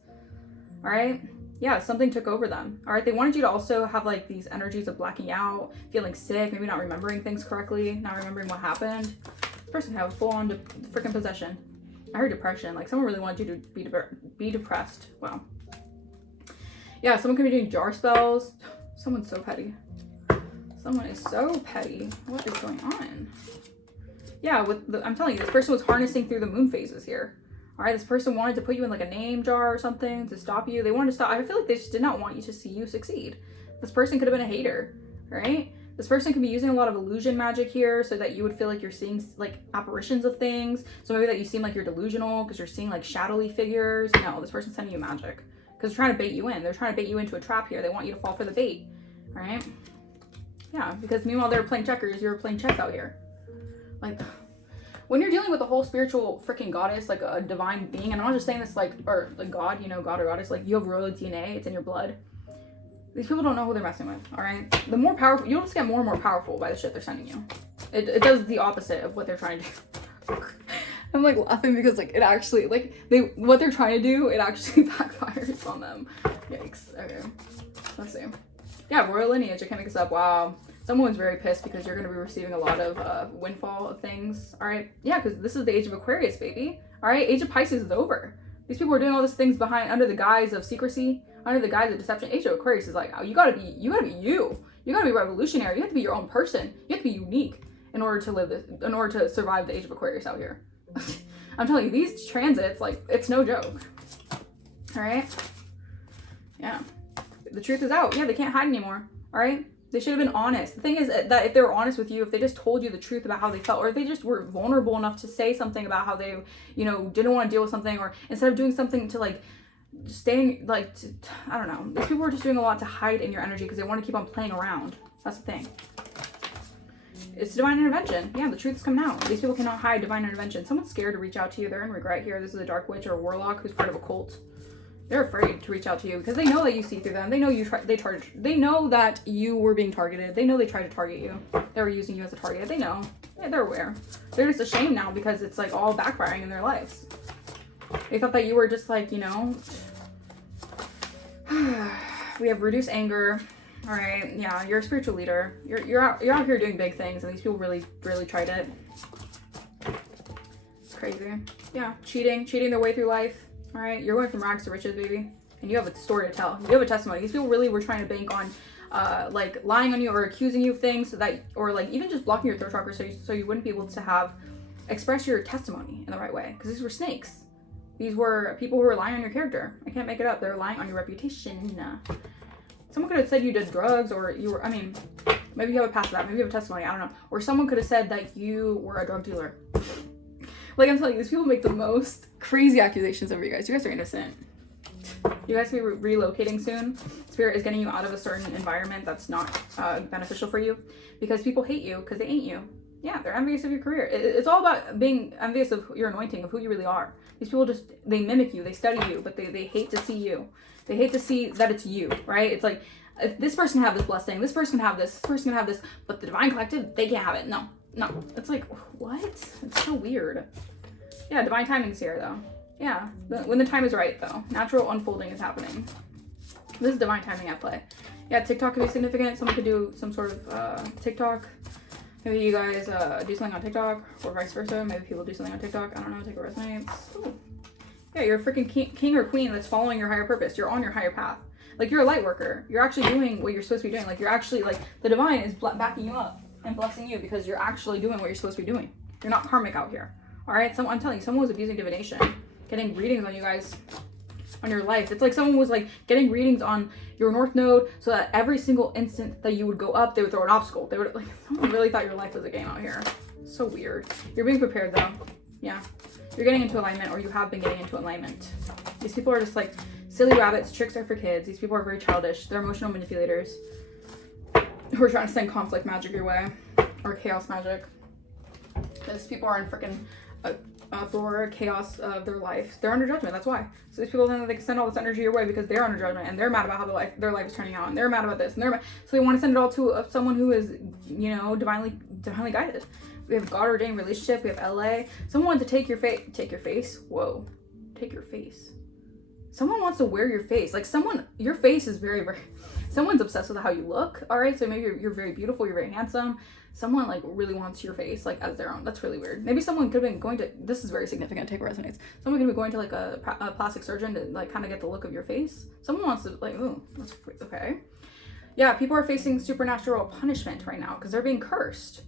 All right. Yeah, something took over them. All right, they wanted you to also have like these energies of blacking out, feeling sick, maybe not remembering things correctly, not remembering what happened. This person could have a full-on freaking possession. I heard depression. Like someone really wanted you to be depressed. Wow. Yeah, someone could be doing jar spells. Someone's so petty. Someone is so petty. What is going on? Yeah, I'm telling you, this person was harnessing through the moon phases here. All right, this person wanted to put you in like a name jar or something to stop you. They wanted to stop. I feel like they just did not want you to see you succeed. This person could have been a hater, right? This person could be using a lot of illusion magic here so that you would feel like you're seeing like apparitions of things. So maybe that you seem like you're delusional because you're seeing like shadowy figures. No, this person's sending you magic because they're trying to bait you in. They're trying to bait you into a trap here. They want you to fall for the bait, all right? Yeah, because meanwhile they were playing checkers, you were playing chess out here. Like, when you're dealing with a whole spiritual freaking goddess, like a divine being, and I'm not just saying this like, or like God, you know, God or goddess, like you have royal DNA, it's in your blood. These people don't know who they're messing with, all right? The more powerful, you'll just get more and more powerful by the shit they're sending you. It does the opposite of what they're trying to do. I'm like laughing because like it actually, like what they're trying to do, it actually backfires on them. Yikes. Okay, let's see. Yeah, royal lineage, I can't make this up. Wow. Someone's very pissed because you're going to be receiving a lot of windfall of things. All right. Yeah, because this is the age of Aquarius, baby. All right. Age of Pisces is over. These people are doing all these things under the guise of secrecy, under the guise of deception. Age of Aquarius is like, oh, you gotta be you. You gotta be revolutionary. You have to be your own person. You have to be unique in order to survive the age of Aquarius out here. I'm telling you, these transits, like, it's no joke. All right. Yeah. The truth is out. Yeah, they can't hide anymore. All right. They should have been honest. The thing is that if they were honest with you, if they just told you the truth about how they felt, or if they just were vulnerable enough to say something about how they, you know, didn't want to deal with something, or instead of doing something to like stay like, I don't know. These people are just doing a lot to hide in your energy because they want to keep on playing around. That's the thing. It's divine intervention. Yeah, the truth is coming out. These people cannot hide divine intervention. Someone's scared to reach out to you. They're in regret here. This is a dark witch or a warlock who's part of a cult. They're afraid to reach out to you because they know that you see through them. They know they know that you were being targeted. They know they tried to target you. They were using you as a target. They know. Yeah, they're aware. They're just ashamed now because it's like all backfiring in their lives. They thought that you were just like, you know. We have reduced anger. All right. Yeah, you're a spiritual leader. You're out here doing big things, and these people really tried it. It's crazy. Yeah, cheating their way through life. All right, you're going from rags to riches, baby, and you have a story to tell. You have a testimony. These people really were trying to bank on, like lying on you or accusing you of things, so that, or like even just blocking your throat chakra, so you wouldn't be able to express your testimony in the right way. Because these were snakes. These were people who were lying on your character. I can't make it up. They're lying on your reputation. Someone could have said you did drugs, or you were. I mean, maybe you have a past that. Maybe you have a testimony. I don't know. Or someone could have said that you were a drug dealer. Like, I'm telling you, these people make the most crazy accusations over you guys. You guys are innocent. You guys will be relocating soon. Spirit is getting you out of a certain environment that's not beneficial for you, because people hate you because they ain't you. Yeah, they're envious of your career. It's all about being envious of your anointing, of who you really are. These people just, they mimic you, they study you, but they hate to see you. They hate to see that it's you, right? It's like, if this person can have this blessing, this person can have this person can have this, but the divine collective, they can't have it. No. It's like, what? It's so weird. Yeah, divine timing's here, though. Yeah, when the time is right, though. Natural unfolding is happening. This is divine timing at play. Yeah, TikTok could be significant. Someone could do some sort of TikTok. Maybe you guys do something on TikTok, or vice versa. Maybe people do something on TikTok. I don't know, take a resonates. Ooh. Yeah, you're a freaking king or queen that's following your higher purpose. You're on your higher path. Like, you're a light worker. You're actually doing what you're supposed to be doing. Like, you're actually, like, the divine is backing you up and blessing you because you're actually doing what you're supposed to be doing. You're not karmic out here. All right? I'm telling you, someone was abusing divination, getting readings on you guys, on your life. It's like someone was, like, getting readings on your north node so that every single instant that you would go up, they would throw an obstacle. They would, like, someone really thought your life was a game out here. So weird. You're being prepared, though. Yeah. You're getting into alignment, or you have been getting into alignment. These people are just, like, silly rabbits. Tricks are for kids. These people are very childish. They're emotional manipulators who are trying to send conflict magic your way, or chaos magic. These people are in freaking Thor chaos of their life. They're under judgment. That's why. So these people think that they can send all this energy your way because they're under judgment and they're mad about how their life is turning out, and they're mad about this, and so they want to send it all to someone who is, you know, divinely guided. We have God ordained relationship. We have LA. Someone wants to take your face. Whoa, take your face. Someone wants to wear your face. Like, your face is very, very, someone's obsessed with how you look. All right. So maybe you're very beautiful. You're very handsome. Someone, like, really wants your face, like, as their own. That's really weird. Maybe someone could have been going to, this is very significant, take resonates. Someone could be going to, like, a plastic surgeon to, like, kind of get the look of your face. Someone wants to, like, ooh, that's okay. Yeah, people are facing supernatural punishment right now because they're being cursed.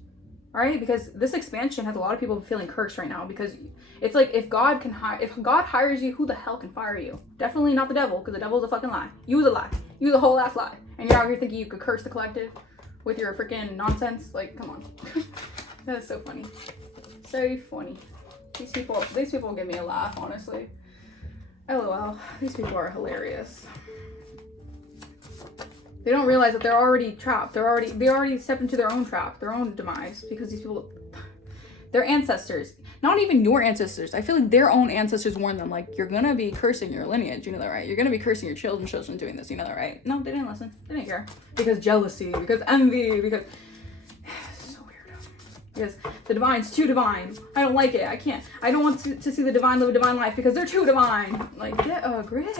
All right, because this expansion has a lot of people feeling cursed right now, because it's like, if God hires you, who the hell can fire you? Definitely not the devil, because the devil's a fucking lie. You the lie. You the whole ass lie. And you're out here thinking you could curse the collective with your freaking nonsense. Like, come on. That is so funny. So funny. These people give me a laugh, honestly. LOL. These people are hilarious. They don't realize that they're already trapped. They already stepped into their own trap, their own demise, because these people, their ancestors, not even your ancestors, I feel like their own ancestors warned them, like, you're gonna be cursing your lineage, you know that, right? You're gonna be cursing your children doing this, you know that, right? No, they didn't listen. They didn't care. Because jealousy, because envy, because it's so weird. Because the divine's too divine. I don't like it. I don't want to see the divine live a divine life because they're too divine. Like, get a grip.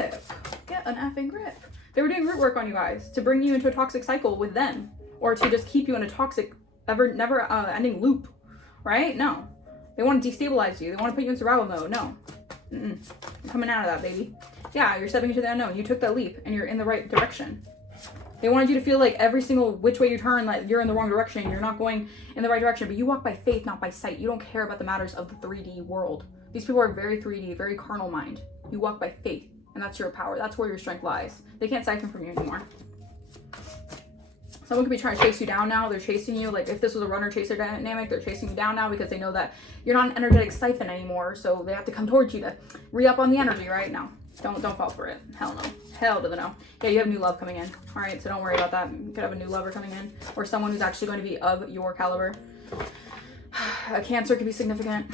Get an effing grip. They were doing root work on you guys to bring you into a toxic cycle with them, or to just keep you in a toxic, never ending loop, right? No. They want to destabilize you. They want to put you in survival mode. No. You're coming out of that, baby. Yeah, you're stepping into the unknown. You took that leap and you're in the right direction. They wanted you to feel like every single which way you turn, like you're in the wrong direction. You're not going in the right direction, but you walk by faith, not by sight. You don't care about the matters of the 3D world. These people are very 3D, very carnal mind. You walk by faith. And that's your power. That's where your strength lies. They can't siphon from you anymore. Someone could be trying to chase you down now. They're chasing you. Like, if this was a runner-chaser dynamic, they're chasing you down now because they know that you're not an energetic siphon anymore. So they have to come towards you to re-up on the energy, right? No. Don't fall for it. Hell no. Hell to the no. Yeah, you have new love coming in. All right, so don't worry about that. You could have a new lover coming in. Or someone who's actually going to be of your caliber. A Cancer could be significant.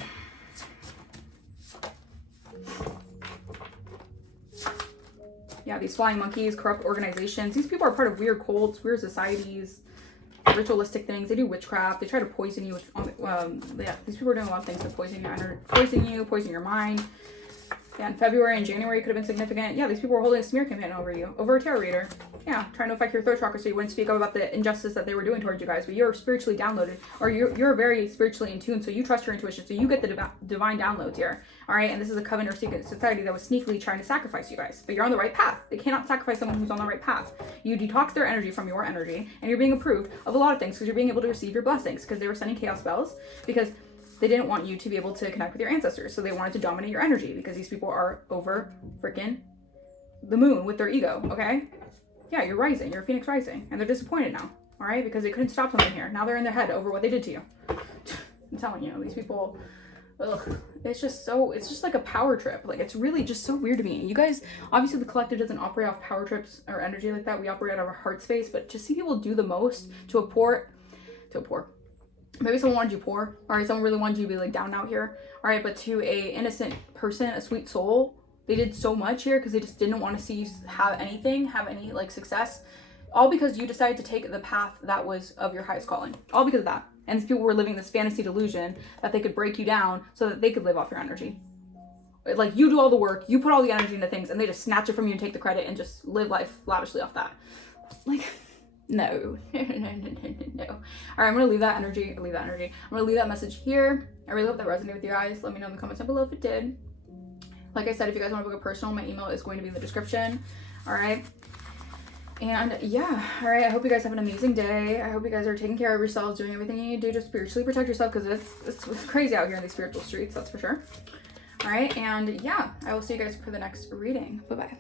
Yeah, these flying monkeys, corrupt organizations. These people are part of weird cults, weird societies, ritualistic things. They do witchcraft. They try to poison you with, yeah, these people are doing a lot of things to poison your mind. Yeah, in February and January could have been significant. Yeah, these people were holding a smear campaign over you, over a tarot reader. Yeah, trying to affect your throat chakra so you wouldn't speak up about the injustice that they were doing towards you guys. But you're spiritually downloaded, or you're very spiritually in tune, so you trust your intuition, so you get the divine downloads here. All right, and this is a coven or secret society that was sneakily trying to sacrifice you guys. But you're on the right path. They cannot sacrifice someone who's on the right path. You detox their energy from your energy, and you're being approved of a lot of things because you're being able to receive your blessings, because they were sending chaos spells, because they didn't want you to be able to connect with your ancestors. So they wanted to dominate your energy because these people are over freaking the moon with their ego, okay? Yeah, you're rising. You're a phoenix rising. And they're disappointed now, all right? Because they couldn't stop something here. Now they're in their head over what they did to you. I'm telling you, these people, ugh, it's just like a power trip. Like, it's really just so weird to me. You guys, obviously the collective doesn't operate off power trips or energy like that. We operate out of our heart space, but to see people do the most to a poor, maybe someone wanted you poor, all right, someone really wanted you to be like down out here, all right, but to a innocent person, a sweet soul, they did so much here because they just didn't want to see you have anything, have any like success, all because you decided to take the path that was of your highest calling, all because of that. And these people were living this fantasy delusion that they could break you down so that they could live off your energy. Like, you do all the work, you put all the energy into things, and they just snatch it from you and take the credit and just live life lavishly off that. Like, no. All right, I'm gonna leave that energy. I'm gonna leave that message here. I really hope that resonated with you guys. Let me know in the comments down below if it did. Like I said, if you guys want to book a personal, my email is going to be in the description. All right. And yeah, all right, I hope you guys have an amazing day. I hope you guys are taking care of yourselves, doing everything you need to do to spiritually protect yourself, because it's crazy out here in these spiritual streets, that's for sure. All right, and yeah, I will see you guys for the next reading. Bye-bye.